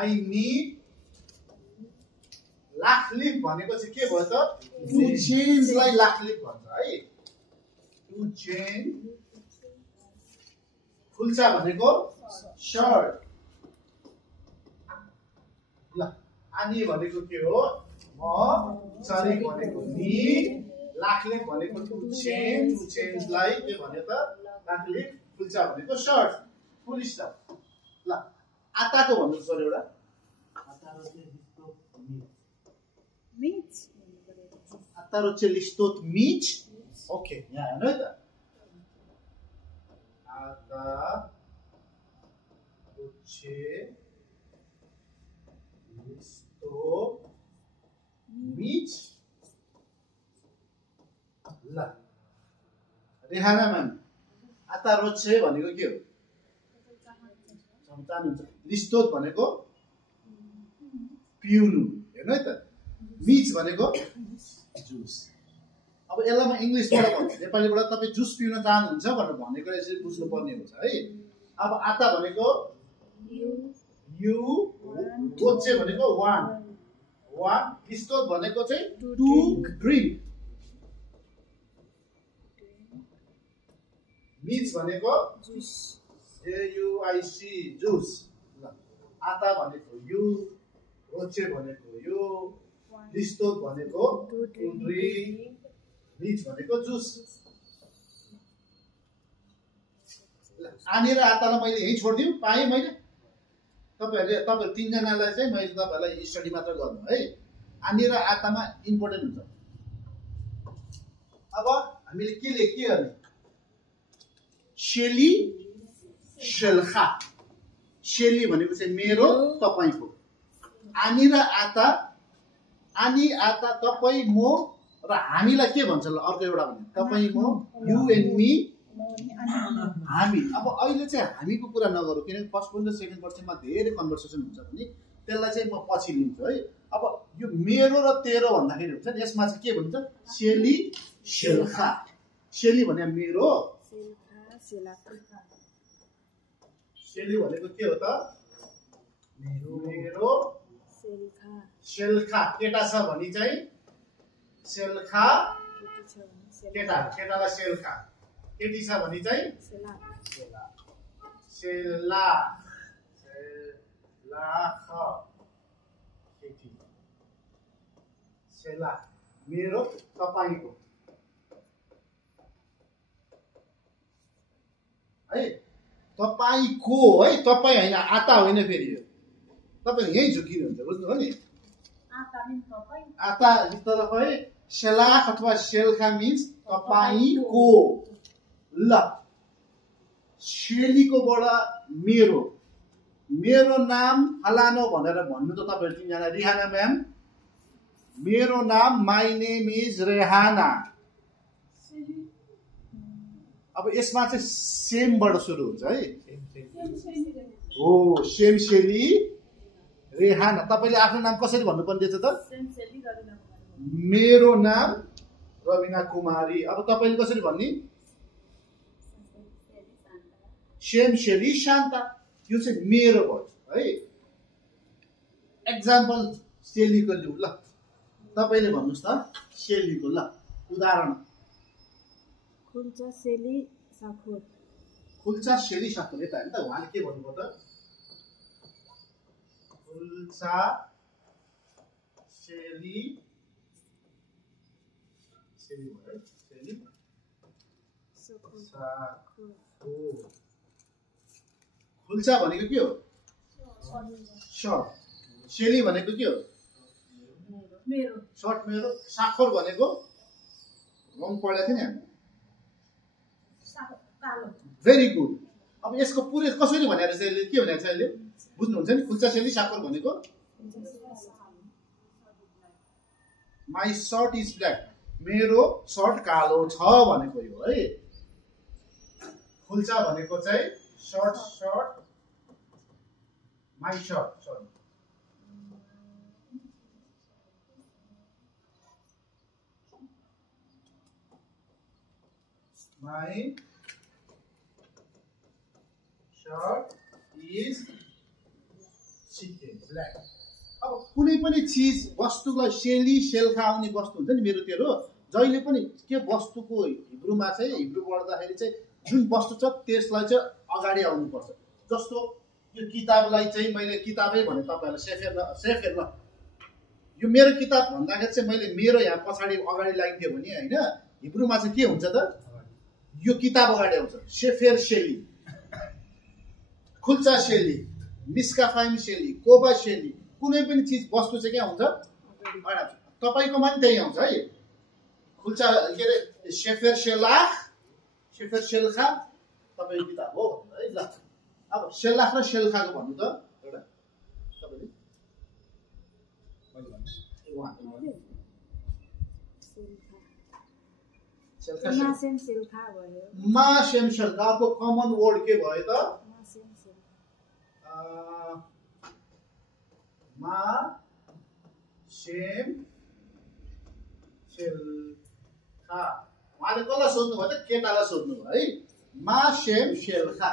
आई निड लाक्लिफ भनेको चाहिँ के भयो त टु चेन्जलाई लाक्लिफ भन्छ है टु चेन्ज खुल्छ भनेको शर्ट ल आनी भनेको के हो म चरिक भनेको निड लाखले भनेको टु चेन्जलाई के भन्यो त लाखले फुल्चा भनेको सर्ट फुल स्टप ल आताको भन्नु सर एउटा आतारो चाहिँ लिस्टोत मिच ओके यहाँ हेर्नु है त आता उचे लिस्टो मिच ल रेहाना म्याम आता रोचे भनेको के हो चाहनुहुन्छ लिस्टोत भनेको पिउनु हेर्नु है त मिच भनेको जुस अब यसलाई म इङ्ग्लिसबाट भन्छु नेपालीबाट तपाईँ जुस पिउन चाहनुहुन्छ भनेर भनेको यसरी बुझ्नु पर्ने हुन्छ है अब आता भनेको यु रोचे भनेको वान लिस्टोत भनेको चाहिँ टु ड्रिङ्क मिच भनेको JUIC जुस आता भनेको यु रोचे भनेको यो लिस्टोत भनेको टु ड्रिङ्क मिच भनेको जुस आनी र आतालाई मैले यही छोडिदिउँ पाएँ मैले तपाईँहरू तिनजनालाई चाहिँ मैले तपाईँहरूलाई स्टडी मात्र गर्नु है आनी र आतामा इम्पोर्टेन्ट हुन्छ अब हामीले के गर्ने शेली शेल्खा शेली भनेको चाहिँ मेरो तपाईँको आनी र आता तपाईँ म र हामीलाई के भन्छ ल अर्को एउटा भने तपाईँ म यु एन्ड मी हामी अब अहिले चाहिँ हामीको कुरा नगरौँ किनकि फर्स्ट पर्सन र सेकेन्ड पर्सनमा धेरै कन्भर्सेसन हुन्छ भने त्यसलाई चाहिँ म पछि लिन्छु है अब यो मेरो र तेरो भन्दाखेरि हुन्छ नि यसमा चाहिँ के भन्छ शेली शेल्खा शेली भने मेरो शेली भनेको के हो त मेरो शेल्खा केटा छ भने चाहिँ शेल्खा केटालाई शेल्खा केटी छ भने चाहिँ शेला केटी शेला मेरो तपाईँको है तपाईँको है तपाईँ होइन आता होइन फेरि यो तपाईँ यही झुकिनुहुन्छ बुझ्नुभयो नि आता तरफ है शेलाख अथवा शेल्खा मिन्स तपाईँको ल शेलीकोबाट मेरो नाम फलानो भनेर भन्नु त तपाईँहरू तिनजना रिहाना म्याम मेरो नाम माई नेम इज रेहाना अब यसमा चाहिँ सेमबाट सुरु हुन्छ है हो सेम शेली रेहाना तपाईँले आफ्नो नाम कसरी भन्नुपर्ने रहेछ त मेरो नाम रविना कुमारी अब तपाईँले कसरी भन्ने सेम शेली शान्ता यो चाहिँ मेरो भयो है एक्जाम्पल शेलीको लिउँ ल तपाईँले भन्नुहोस् त शेलीको ल उदाहरण खुल्चा शेली साखोर यता होइन त उहाँले के भन्नुभयो त खुल्चा शेली खुल्चा भनेको के हो सर्ट शेली भनेको के हो सर्ट मेरो साखोर भनेको रङ पढेको थियो नि हामी भेरी गुड अब यसको पुरै कसरी भनेर चाहिँ के भनेको छ अहिले बुझ्नुहुन्छ नि खुल्चा शेली साखोर भनेको माई सर्ट इज ब्ल्याक मेरो सर्ट कालो छ भनेको यो है खुल्चा भनेको चाहिँ shirt my shirt sorry my shirt is chicken black अब कुनै पनि चिज वस्तुलाई शेली शेल्खा आउने वस्तु हुन्छ नि मेरो तेरो जहिले पनि के वस्तुको हिब्रूमा चाहिँ हिब्रू पढ्दाखेरि चाहिँ जुन वस्तु छ त्यसलाई चाहिँ अगाडि आउनुपर्छ जस्तो यो किताबलाई चाहिँ मैले किताबै भने तपाईँहरूलाई सेफेर ल यो मेरो किताब भन्दाखेरि चाहिँ मैले मेरो यहाँ पछाडि अगाडि लागिदियो भने होइन हिब्रूमा चाहिँ के हुन्छ त यो किताब अगाडि आउँछ सेफेर शेली खुल्चा शेली मिस्काफाइम शेली कोबा शेली कुनै पनि चिज वस्तु चाहिँ के हुन्छ तपाईकोमा पनि त्यही आउँछ है खुल्चा के अरे सेफेर शेल्खा तपाईँको किताब हो है ल अब शेल्लाख र शेल्खाको भन्नु त एउटा तपाईँले मा सेम शेल्खाको कमन वर्ड के भयो त मा सेम शेल्खा उहाँले कसलाई सोध्नु भयो त केटालाई सोध्नु भयो है मा सेम शेल्खा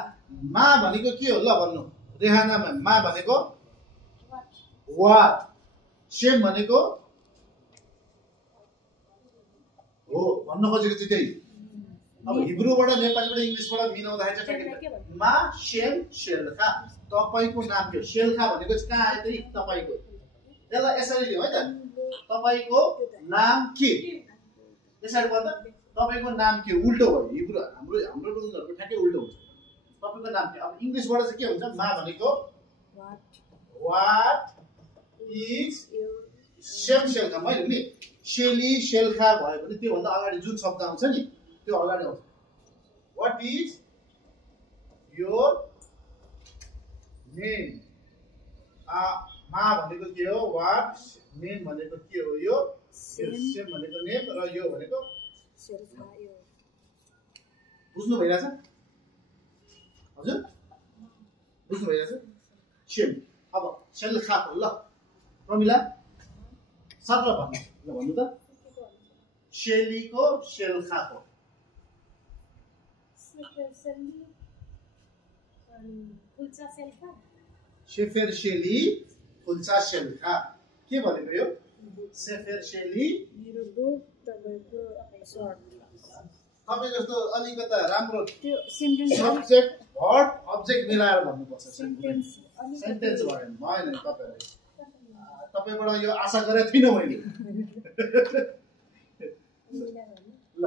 मा भनेको के हो ल भन्नु रेहानामा मा भनेको वाट सेम भनेको हो भन्न खोजेको चाहिँ त्यही अब हिब्रूबाट नेपालीबाट इङ्ग्लिसबाट मिलाउँदाखेरि चाहिँ मा सेम शेल्खा तपाईको नाम के हो शेल्खा भनेको चाहिँ कहाँ आयो त्यही तपाईको त्यसलाई यसरी लियो है त तपाईको नाम के यसरी भन्दा तपाईको नाम के उल्टो भयो हिब्रू हाम्रो उनीहरूको ठ्याक्कै उल्टो हुन्छ तपाईको नाम के अब इङ्ग्लिसबाट चाहिँ के हुन्छ मा भनेको वाट इज सेम शेल्खा मैले नि शेली शेल्खा भयो भने त्योभन्दा अगाडि जुन शब्द आउँछ नि त्यो अगाडि आउँछ वाट इज योर नेम मा भनेको के हो वाट नेम भनेको के हो यो सेम भनेको नेम र यो भनेको बुझ्नु भइरहेछ हजुर बुझ्नु भइरहेछ सेम अब शेल्खा ल प्रमिला सर भन्नु ल भन्नु त शेलीको शेल्खाको सेफेर शेली खुल्चा शेल्खा के भनेको यो सेफेर शेली तपाईँ जस्तो अलिकता राम्रो सब्जेक्ट भर्ब अब्जेक्ट मिलाएर भन्नुपर्छ सेन्टेन्स भएन भएन तपाईँबाट यो आशा गरेको थिइनँ मैले ल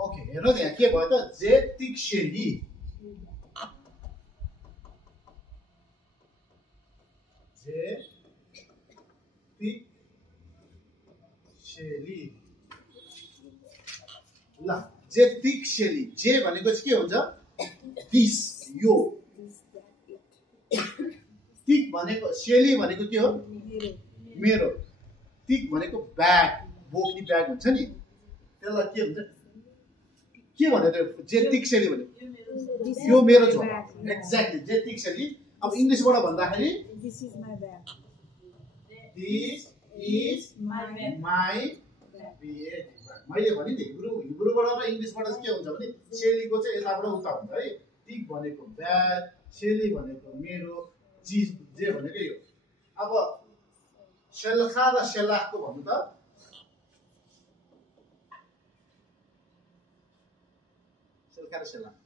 ओके हेर्नु यहाँ के भयो त जेतिक शेली ल जेतिक शेली जे भनेको चाहिँ के हुन्छ दिस यो तिक भनेको शेली भनेको के हो मेरो तिक भनेको ब्याग बोक्ने ब्याग हुन्छ नि त्यसलाई के हुन्छ के भन्यो त्यो जेतिक शेली भनेको यो मेरो झोला एक्ज्याक्टली जेतिक शेली अब इङ्ग्लिसबाट भन्दाखेरि दिस इज माई मैले भने नि हिब्रूबाट र इङ्ग्लिसबाट चाहिँ के हुन्छ भने शेलीको चाहिँ यताबाट उता हुन्छ है तिक भनेको ब्याग शेली भनेको मेरो चिज जे भनेको यो अब शेल्खा र शेलाखको भन्नु त शेल्खा र शेलाख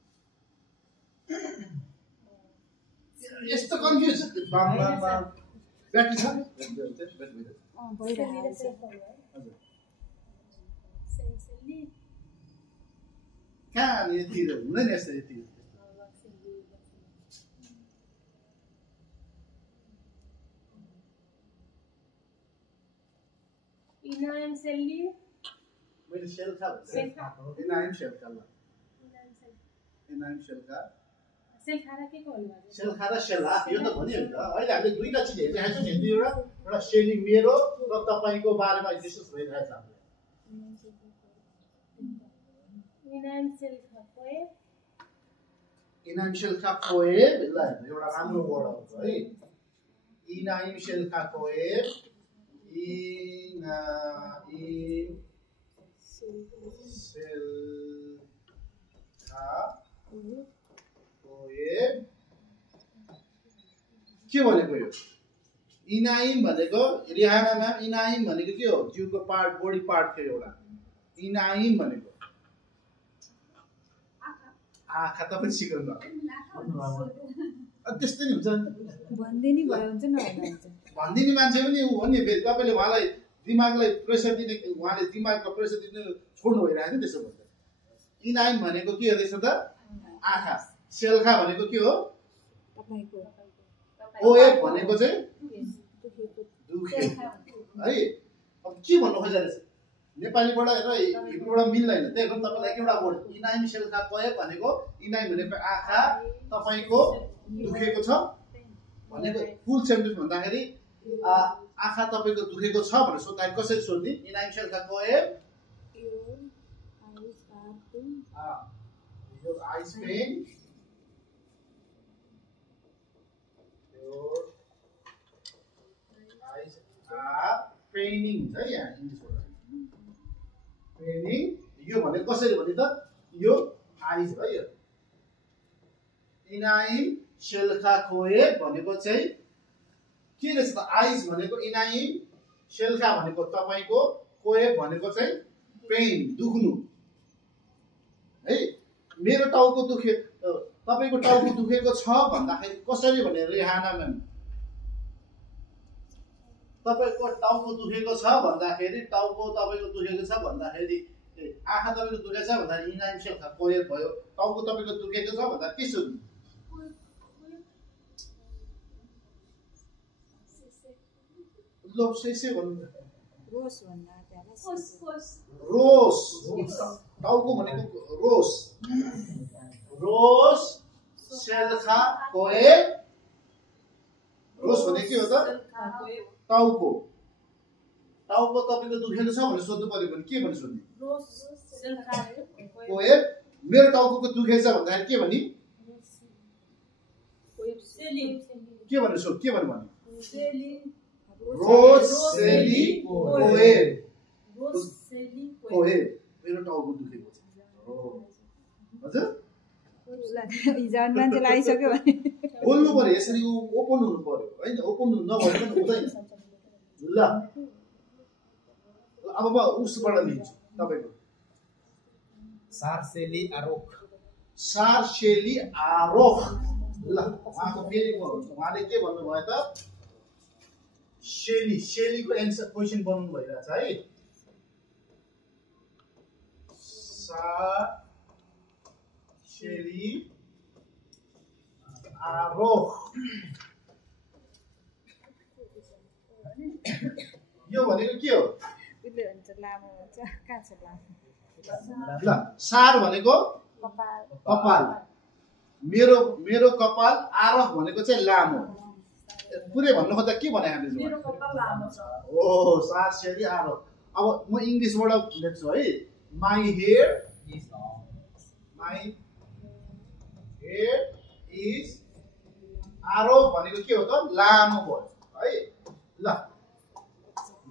यस्तो कन्फ्युज ब्याट्री छ कहाँ यति हुँदैन यस्तो यति मैले शेल्खा इनाइम शेल्खा ल इनाइम शेल्खा शेल्खा र शेलाख यो त भनियो नि त अहिले हामीले दुईटा चिज हेरिरहेको छौँ नि एउटा शेली मेरो र तपाईँको बारेमा डिस्कस भइरहेछ इनाइम शेल्खा कोएब ल एउटा राम्रो वर्ड आउँछ है इनाइम शेल्खा कोएब इनाइम शेल्खा कोएब के भनेको यो इनाइम भनेको रिहाना नाम इनाइम भनेको के हो जिउको पार्ट बडी पार्ट थियो एउटा इनाइम भनेको आँखा त पनि सिकाउनु त्यस्तै नि हुन्छ भन्दिनी भयो हुन्छ नभन्छ भन्दिने मान्छे पनि ऊ हो नि तपाईँले उहाँलाई दिमागलाई प्रेसर दिने उहाँले दिमागमा प्रेसर दिने छोड्नु भइरहेको थियो त्यसो भन्दा इनाइम भनेको के हो त्यसो त आँखा सेल्खा भनेको के हो ओएफ भनेको चाहिँ दुखे है अब के भन्नु खोजिरहेछ नेपालीबाट र हिब्रूबाट मिल्दैन त्यही भएर तपाईँलाई एउटा वर्ड इनाइम सेल्खा कोएफ भनेको इनाइम भनेको आँखा तपाईँको दुखेको छ भनेको फुल सेन्टेन्स भन्दाखेरि आँखा तपाईँको दुखेको छ भनेर सोद्धाखेरि कसरी सोध्ने इनाइम सेल्खा कोएफ your eyes pain your eyes are paining है यहाँ इङ्ग्लिसबाट पेनिङ यो भने कसरी भने त यो आइज है यो इनाइम सेल्खा कोएफ भनेको चाहिँ के रहेछ त आइज भनेको इनाइम सेल्खा भनेको तपाईको कोएफ भनेको चाहिँ पेन दुख्नु है मेरो टाउको दुखे तपाईको टाउको दुखेको छ भन्दाखेरि कसरी भने रेहाना म्याम तपाईको टाउको दुखेको छ भन्दाखेरि टाउको तपाईको दुखेको छ भन्दाखेरि आँखा तपाईको दुखेको छ भन्दाखेरि इनाइम सेल्खा कोएफ भयो टाउको तपाईको दुखेको छ भन्दा के सुन्नु लो सेसे भन्नु रोस भन्दा रोस टाउको भनेको रोस रोस सेल्खा कोएफ रोस भनेको के हो त टाउको टाउको तपाईको दुखेको छ भनेर सोध्नु पर्यो भने के भन्ने सोध्ने कोएफ मेरो टाउको दुखेको छ भन्दाखेरि के भन्ने के भनेर सोध के भन्नु भन्ने रोस सेली कोएफ कोएफ मेरो टाउको दुखेको छ हजुर हिजो मान्छेलाई आइसक्यो भने बोल्नु पर्यो यसरी ओपन हुनु पर्यो हैन ओपन नभए पनि हुँदैन ल अब म उसबाट लिन्छु तपाईको सार्सेली आरोख ल उहाँको फेरि उहाँले के भन्नुभयो त शेलीको एन्सर क्वेसन बनाउनु भइरहेछ है शेली आरोख यो भनेको के हो लामो हुन्छ कहाँ छ लामो ल सार भनेको कपाल मेरो कपाल आरोह भनेको चाहिँ लामो पुरै भन्नु खोज्दा के भने हामीले मेरो कपाल लामो छ ओ सार शेली आरोह अब म इंग्लिशबाट लेख्छु है my hair is आरोह भनेको के हो त लामो भयो है ल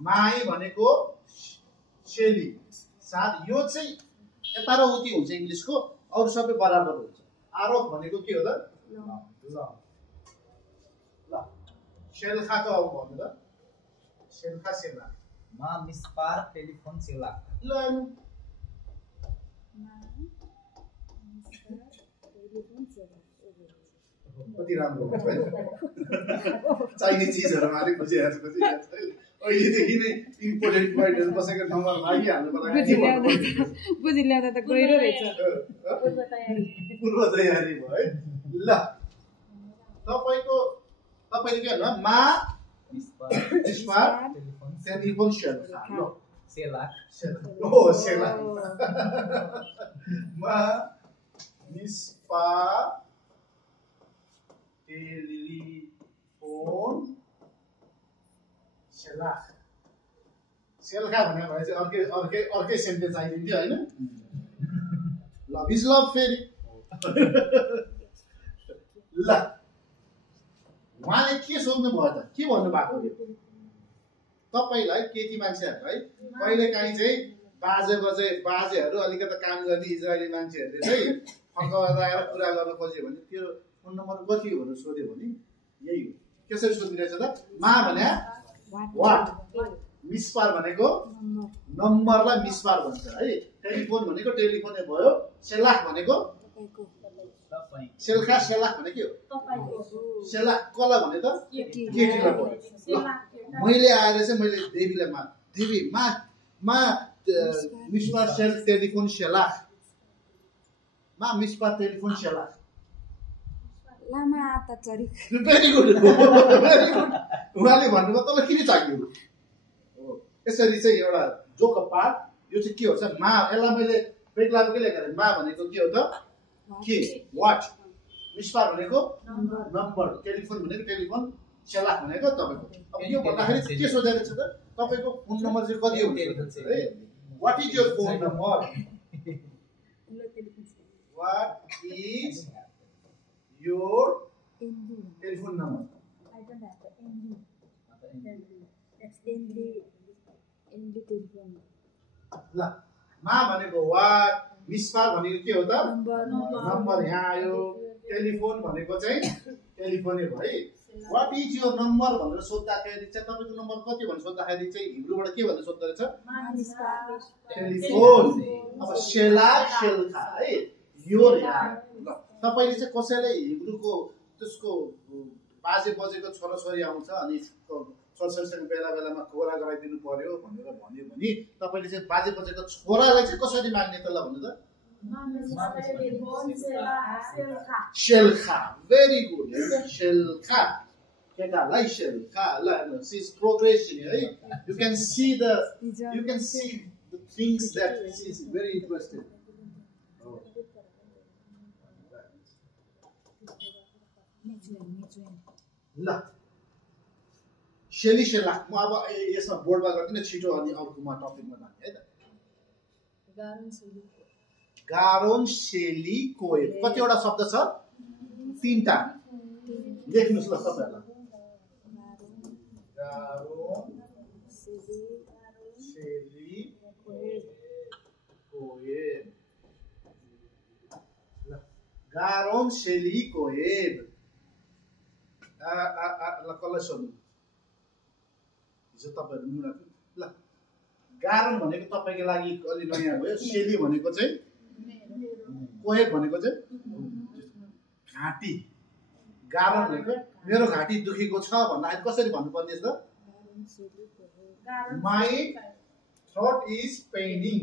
माई भनेको शेली साथ यो चाहिँ यता र उति हुन्छ इंग्लिशको अरु सबै बराबर हुन्छ आरोह भनेको के हो त ल शेल्खाको अब भन्नु त शेल्खा सेला मा मिस्पार टेलिफोन सेला ल कति राम्रो हुन्छ है चाहिने चिजहरुमा अलिक बुझिरहेको छु अहिलेदेखि नै इम्पोर्टेन्ट पोइन्टहरु कसैको ठाउँमा लागिहाल्नुको लागि बुझि ल्याउँदा त गहिरो रहेछ पूर्व तयारी भयो है ल तपाईले के भन्नु मा मिस्पार टेलिफोन सेला ल सेला ओ सेला मा मिस्पार टेलिफोन सेल्खा भनेर भने चाहिँ अर्कै सेन्टेन्स आइदिन्थ्यो हैन लभ इज लभ फेरि ल उहाँले के सोध्नु भयो त के भन्नु भएको तपाईलाई केटी मान्छेहरुलाई कहिले काहीँ चाहिँ बाजेहरु अलिकति काम गर्ने इजरायली मान्छेहरुले चाहिँ फकाएर कुरा गर्न खोज्यो भने त्यो फोन नम्बर कति हो भनेर सोध्यो भने यही हो कसरी सोधिरहेछ त मा भने वाट मिसपार भनेको नम्बरलाई मिसपार भन्छ है टेलिफोन भनेको टेलिफोनै भयो सेलाख भनेको सेल्खा सेलाख भने के हो सेलाख कसलाई भने त केटीलाई भयो मैले आएर चाहिँ मैले देवीलाई देवी मा मिसपार सेल टेलिफोन सेलाख मा मिसपार टेलिफोन सेलाख लामा आता चरी भेरी गुड उहाँले भन्नुभयो तँलाई किन चाहियो यसरी चाहिँ एउटा जोक पार्ट यो चाहिँ के हो मा यसलाई मैले बेग्लाको के लेखेर मा भनेको के हो त के वाट मिसपार भनेको नम्बर टेलिफोन भनेको टेलिफोन सेलाख भनेको तपाईँको अब यो भन्दाखेरि के सोधेको छ त तपाईँको फोन नम्बर चाहिँ कति हो है what is your phone number what is your telephone number ल मा भनेको वाट मिसपार भनेको के हो त नम्बर यहाँ आयो टेलिफोन भनेको चाहिँ टेलिफोनै भयो है वाट इज योर नम्बर भनेर सोद्धाखेरि चाहिँ तपाईँको नम्बर कति भनेर सोद्धाखेरि चाहिँ हिब्रूबाट के भनेर सोध्दो रहेछ टेलिफोन अब सेला सेल्खा है यो तपाईँले चाहिँ कसैलाई हिब्रूको त्यसको बाजे बजेको छोराछोरी आउँछ अनि छोराछोरीसँग बेला बेलामा कुरा गराइदिनु पर्यो भनेर भन्यो भने तपाईँले चाहिँ बाजे बजेको छोरालाई चाहिँ कसरी माग्ने त ल भन्नु त सेल्खा भेरी गुड सेल्खा केटालाई सेल्खा ल सी इज प्रोग्रेसिङ है you can see the things that she is very interested ल शेली सेलाख म अब यसमा बोर्डमा गर्दिन छिटो अनि अर्कोमा टपिकमा जाने है त गारोन शेली कोएल कतिवटा शब्द छ तीनटा लेख्नुस् ल तपाईहरुलाई गारोन शेली कोएल ल गारोन शेली कोएल ल कसलाई सोध्नु हिजो तपाईहरु मुना ल गारोन भनेको तपाईको लागि अलि नयाँ भयो शेली भनेको चाहिँ कोएब भनेको चाहिँ घाँटी गारोन भनेको मेरो घाँटी दुखेको छ भन्दाखेरि कसरी भन्नुपर्ने त my throat is paining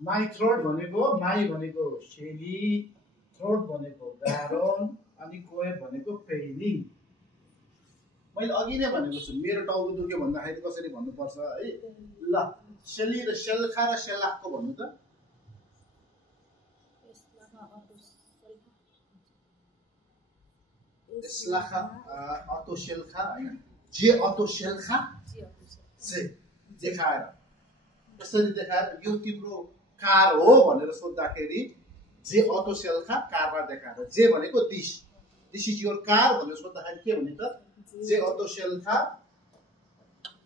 my throat भनेको माई भनेको शेली थ्रोट भनेको गारोन अनि कोएब भनेको पेनिङ मैले अघि नै भनेको छु मेरो टाउको दुख्यो भन्दाखेरि कसरी भन्नुपर्छ है ल शेली र सेल्खा र सेलाखको भन्नु त सेल्खा अटो सेल्खा हैन जे अटो सेल्खा से देखाएर यसरी देखाएर यो तिम्रो कार हो भनेर सोध्दाखेरि जे अटो सेल्खा कारलाई देखाएर जे भनेको दिस इज योर कार भनेर सोध्दाखेरि के भने त जे अटो सेल्खा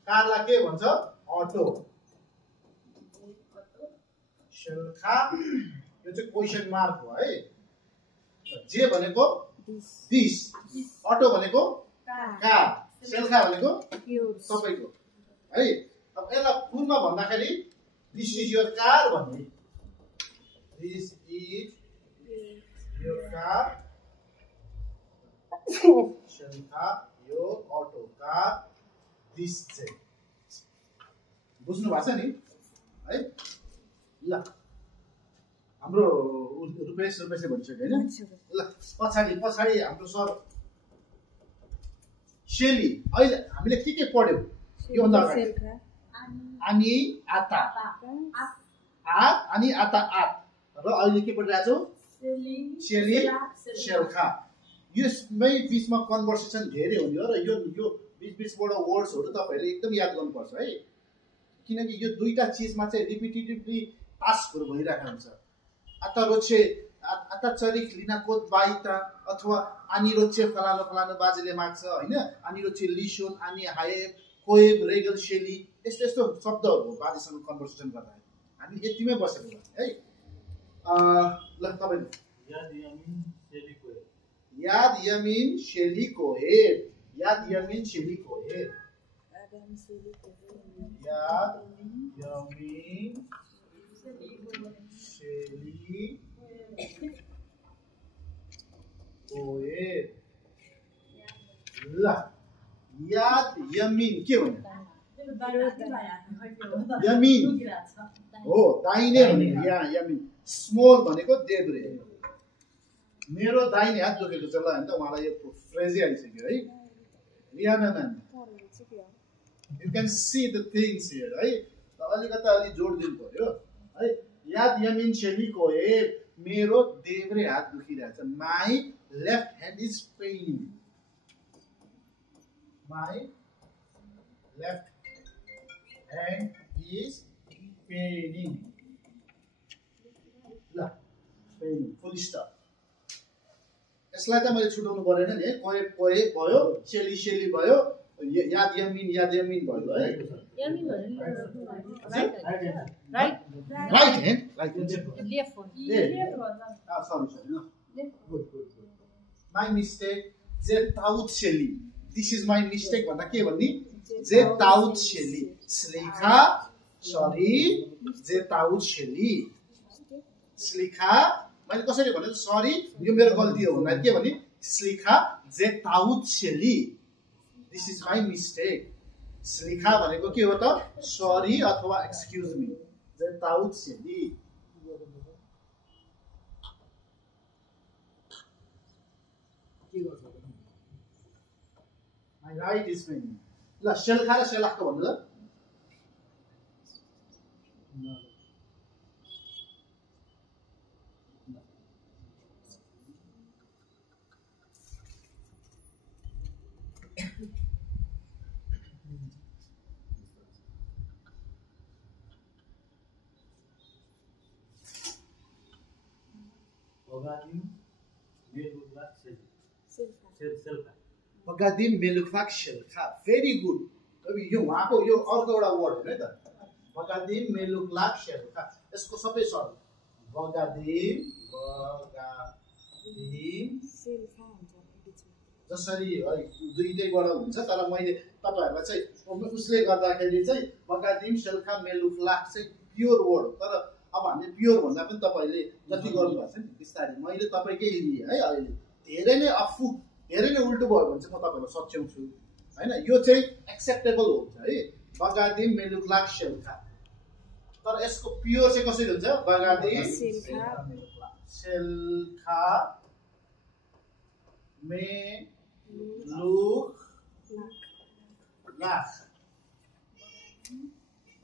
कारलाई के भन्छ अटो सेल्खा यो चाहिँ क्वेशन मार्क हो है जे भनेको दिस अटो भनेको कार सेल्खा भनेको तपाईको है अब यसलाई फुलमा भन्दाखेरि दिस इज योर कार भन्ने दिस इज योर कार सेल्खा योर अटो कार दिस चाहिँ बुझ्नु भएको छ नि है ल हाम्रो रुपेश भनिसक्यो हैन ल पछाडि हाम्रो सर शेली अहिले हामीले के पढ्यौ यो भन्दा अगाडि अनि आता आत अनि आता आत र अहिले के पढिरहेछौ शेली सेल्खा यसमै बीचमा कन्भर्सेसन धेरै हुने हो र यो बीचबाट वर्ड्सहरु तपाईहरुले एकदम याद गर्नुपर्छ है किनकि यो दुईटा चीजमा चाहिँ रिपिटेटिभली टास्कहरु भइरहेको हुन्छ अतरोचे अतचरिक लिनाकोत बाइता अथवा अनिरोचे फलानो बाजेले माग्छ हैन अनिरोचे लिसोन अनि हाए कोएब रेगल शेली यस्तो यस्तो शब्दहरू हो बाजेसँग कन्भर्सेसन गर्दाखेरि हामी यतिमै बसेको भयो है ल तपाईले याद यमिन शेली कोएब याद यमिन शेली कोएब याद यमिन शेली कोएब ल याद यमिन के भन्नु यमिन हो दाहिने भनेको यहाँ यमिन स्मल भनेको देब्रे मेरो दाहिने हात दुखेको छ ल हैन त उहाँलाई यो फ्रेजै आइसक्यो है Riyana ma'am you can see the things here है अलिकता अलि जोड दिनु पर्यो है याद यमिन शेलीको हे मेरो देब्रे हात दुखिरहेछ my left hand is paining my left hand is paining ल पेनिङ फुल स्टप यसलाई त मैले छुटाउनु परेन नि है कोए कोए भयो शेली शेली भयो याद यमिन भयो है Yemen right hand sorry my mistake जे ताउत शेली दिस इज माई मिस्टेक भन्दा के भन्ने जे ताउत शेली स्लिखा सरी जे ताउत शेली स्लिखा मैले कसरी भने सरी यो मेरो गल्ती हो भन्दा के भने स्लिखा जे ताउत शेली दिस इज माई मिस्टेक स्लिखा भनेको के हो त सरी अथवा एक्सक्युज मी जे ताउत शेली My right is पेनिङ ल शेल्खा र शेलाखको भन्नु ल बगादिम मेलुक्लाक शेल्खा भेरी गुड अब यो उहाँको यो अर्को एउटा वर्ड हो है त बगादिम मेलुक्लाक शेल्खा यसको सबै सर्ट बगादिम जसरी है दुईटैबाट हुन्छ तर मैले तपाईहरुलाई चाहिँ उसले गर्दाखेरि चाहिँ बगादिम शेल्खा मेलुक्लाक चाहिँ प्योर वर्ड हो तर अब हामीले प्योर भन्दा पनि तपाईले जति गर्नुभएको छ नि बिस्तारै मैले तपाईकै लिए है अहिले धेरै नै अफु धेरै नै उल्टो भयो भने चाहिँ म तपाईहरुलाई सच्याउँछु हैन यो चाहिँ एक्सेप्टेबल हुन्छ है बगादिम मेलुक्लाक शेल्खा तर यसको प्योर चाहिँ कसरी हुन्छ बगादिम शेल्खा मेलुक्लाक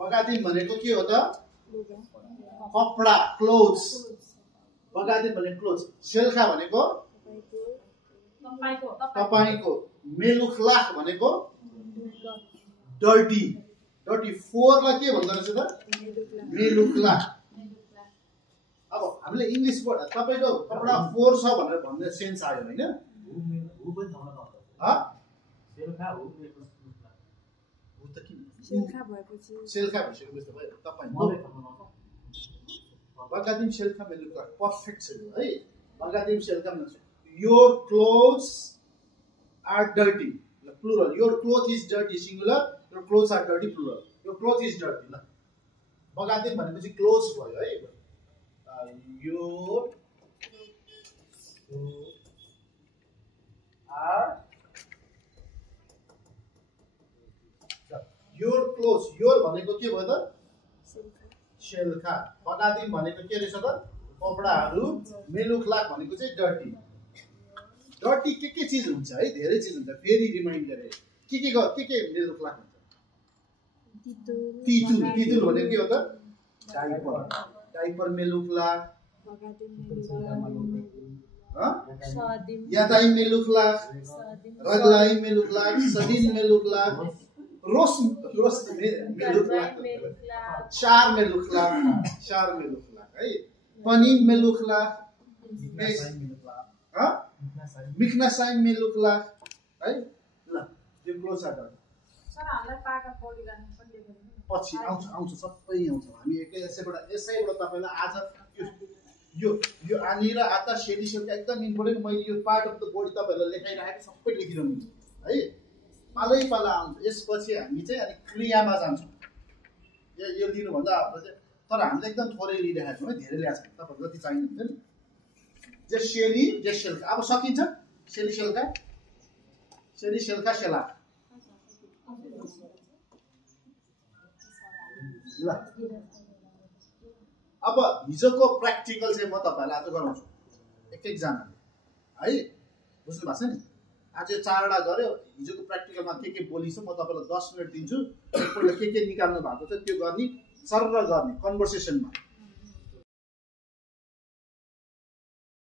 बगादिम भनेको के हो त कपडा क्लोथ्स बगादिम भनेको क्लोथ्स शेल्खा भनेको तपाईको मेलुक्लाक भनेको डर्टी फोर ला के भन्दो रहेछ त मेलुक्लाक अब हामीले इंग्लिशबाट तपाईको कपडा फोर छ भनेर भन्ने सेन्स आयो हैन शेल्खा भइसक्यो बुझ्नु भयो तपाई बगादिम शेल्खा मेलुक्लाक पर्फेक्ट छ है बगादिम शेल्खा your clothes are dirty plural your cloth is dirty singular your clothes are dirty plural your cloth is dirty ल बगादिम भनेपछि क्लोथ्स भयो है your are your clothes your भनेको के भयो त शेल्खा बगादिम भनेको के रहेछ त कपडाहरु मेलुक्लाक भनेको चाहिँ डर्टी डर्टी के चीज हुन्छ है धेरै चीज हुन्छ फेरि रिमाइन्ड गरे के मेलुक्लाक हुन्छ तितुल भनेको के हो त डाइपर मेलुक्लाक यादाई मेलुक्लाक रगलाई मेलुक्लाक सदिन मेलुक्लाक रोस मेलुक्लाक चार मेलुक्लाक है पनिर मेलुक्लाक मिक्ना साइन मेलुक्लाक है ल यो क्लोज आट सर हामीलाई पछि आउँछ सबै आउँछ। हामी यसैबाट तपाईँलाई आज यो यो आनी र आता सेलिसनका एकदम इम्पोर्टेन्ट, मैले यो पार्ट अफ द बडी तपाईँहरूलाई लेखाइराखेको सबै लेखिरहनु है, पालै पाला आउँछ। यसपछि हामी चाहिँ अनि क्रियामा जान्छौँ। यो लिनुभन्दा हाम्रो चाहिँ, तर हामीले एकदम थोरै लिइरहेको छौँ है, धेरै ल्याएको छ तपाईँहरू जति चाहिनुहुन्छ नि। जेसेली जेसेल्का, अब सकिन्छ। सेली सेल्का सेला ल। अब हिजोको प्र्याक्टिकल चाहिँ म तपाईँहरूलाई आज गराउँछु एकजनाले है, बुझ्नु भएको छ नि। आज यो 4वटा गऱ्यो, हिजोको प्र्याक्टिकलमा के बोलिन्छ म तपाईँलाई 10 मिनट दिन्छु, एकपल्ट के निकाल्नु भएको छ त्यो गर्ने, सर्र गर्ने कन्भर्सेसनमा।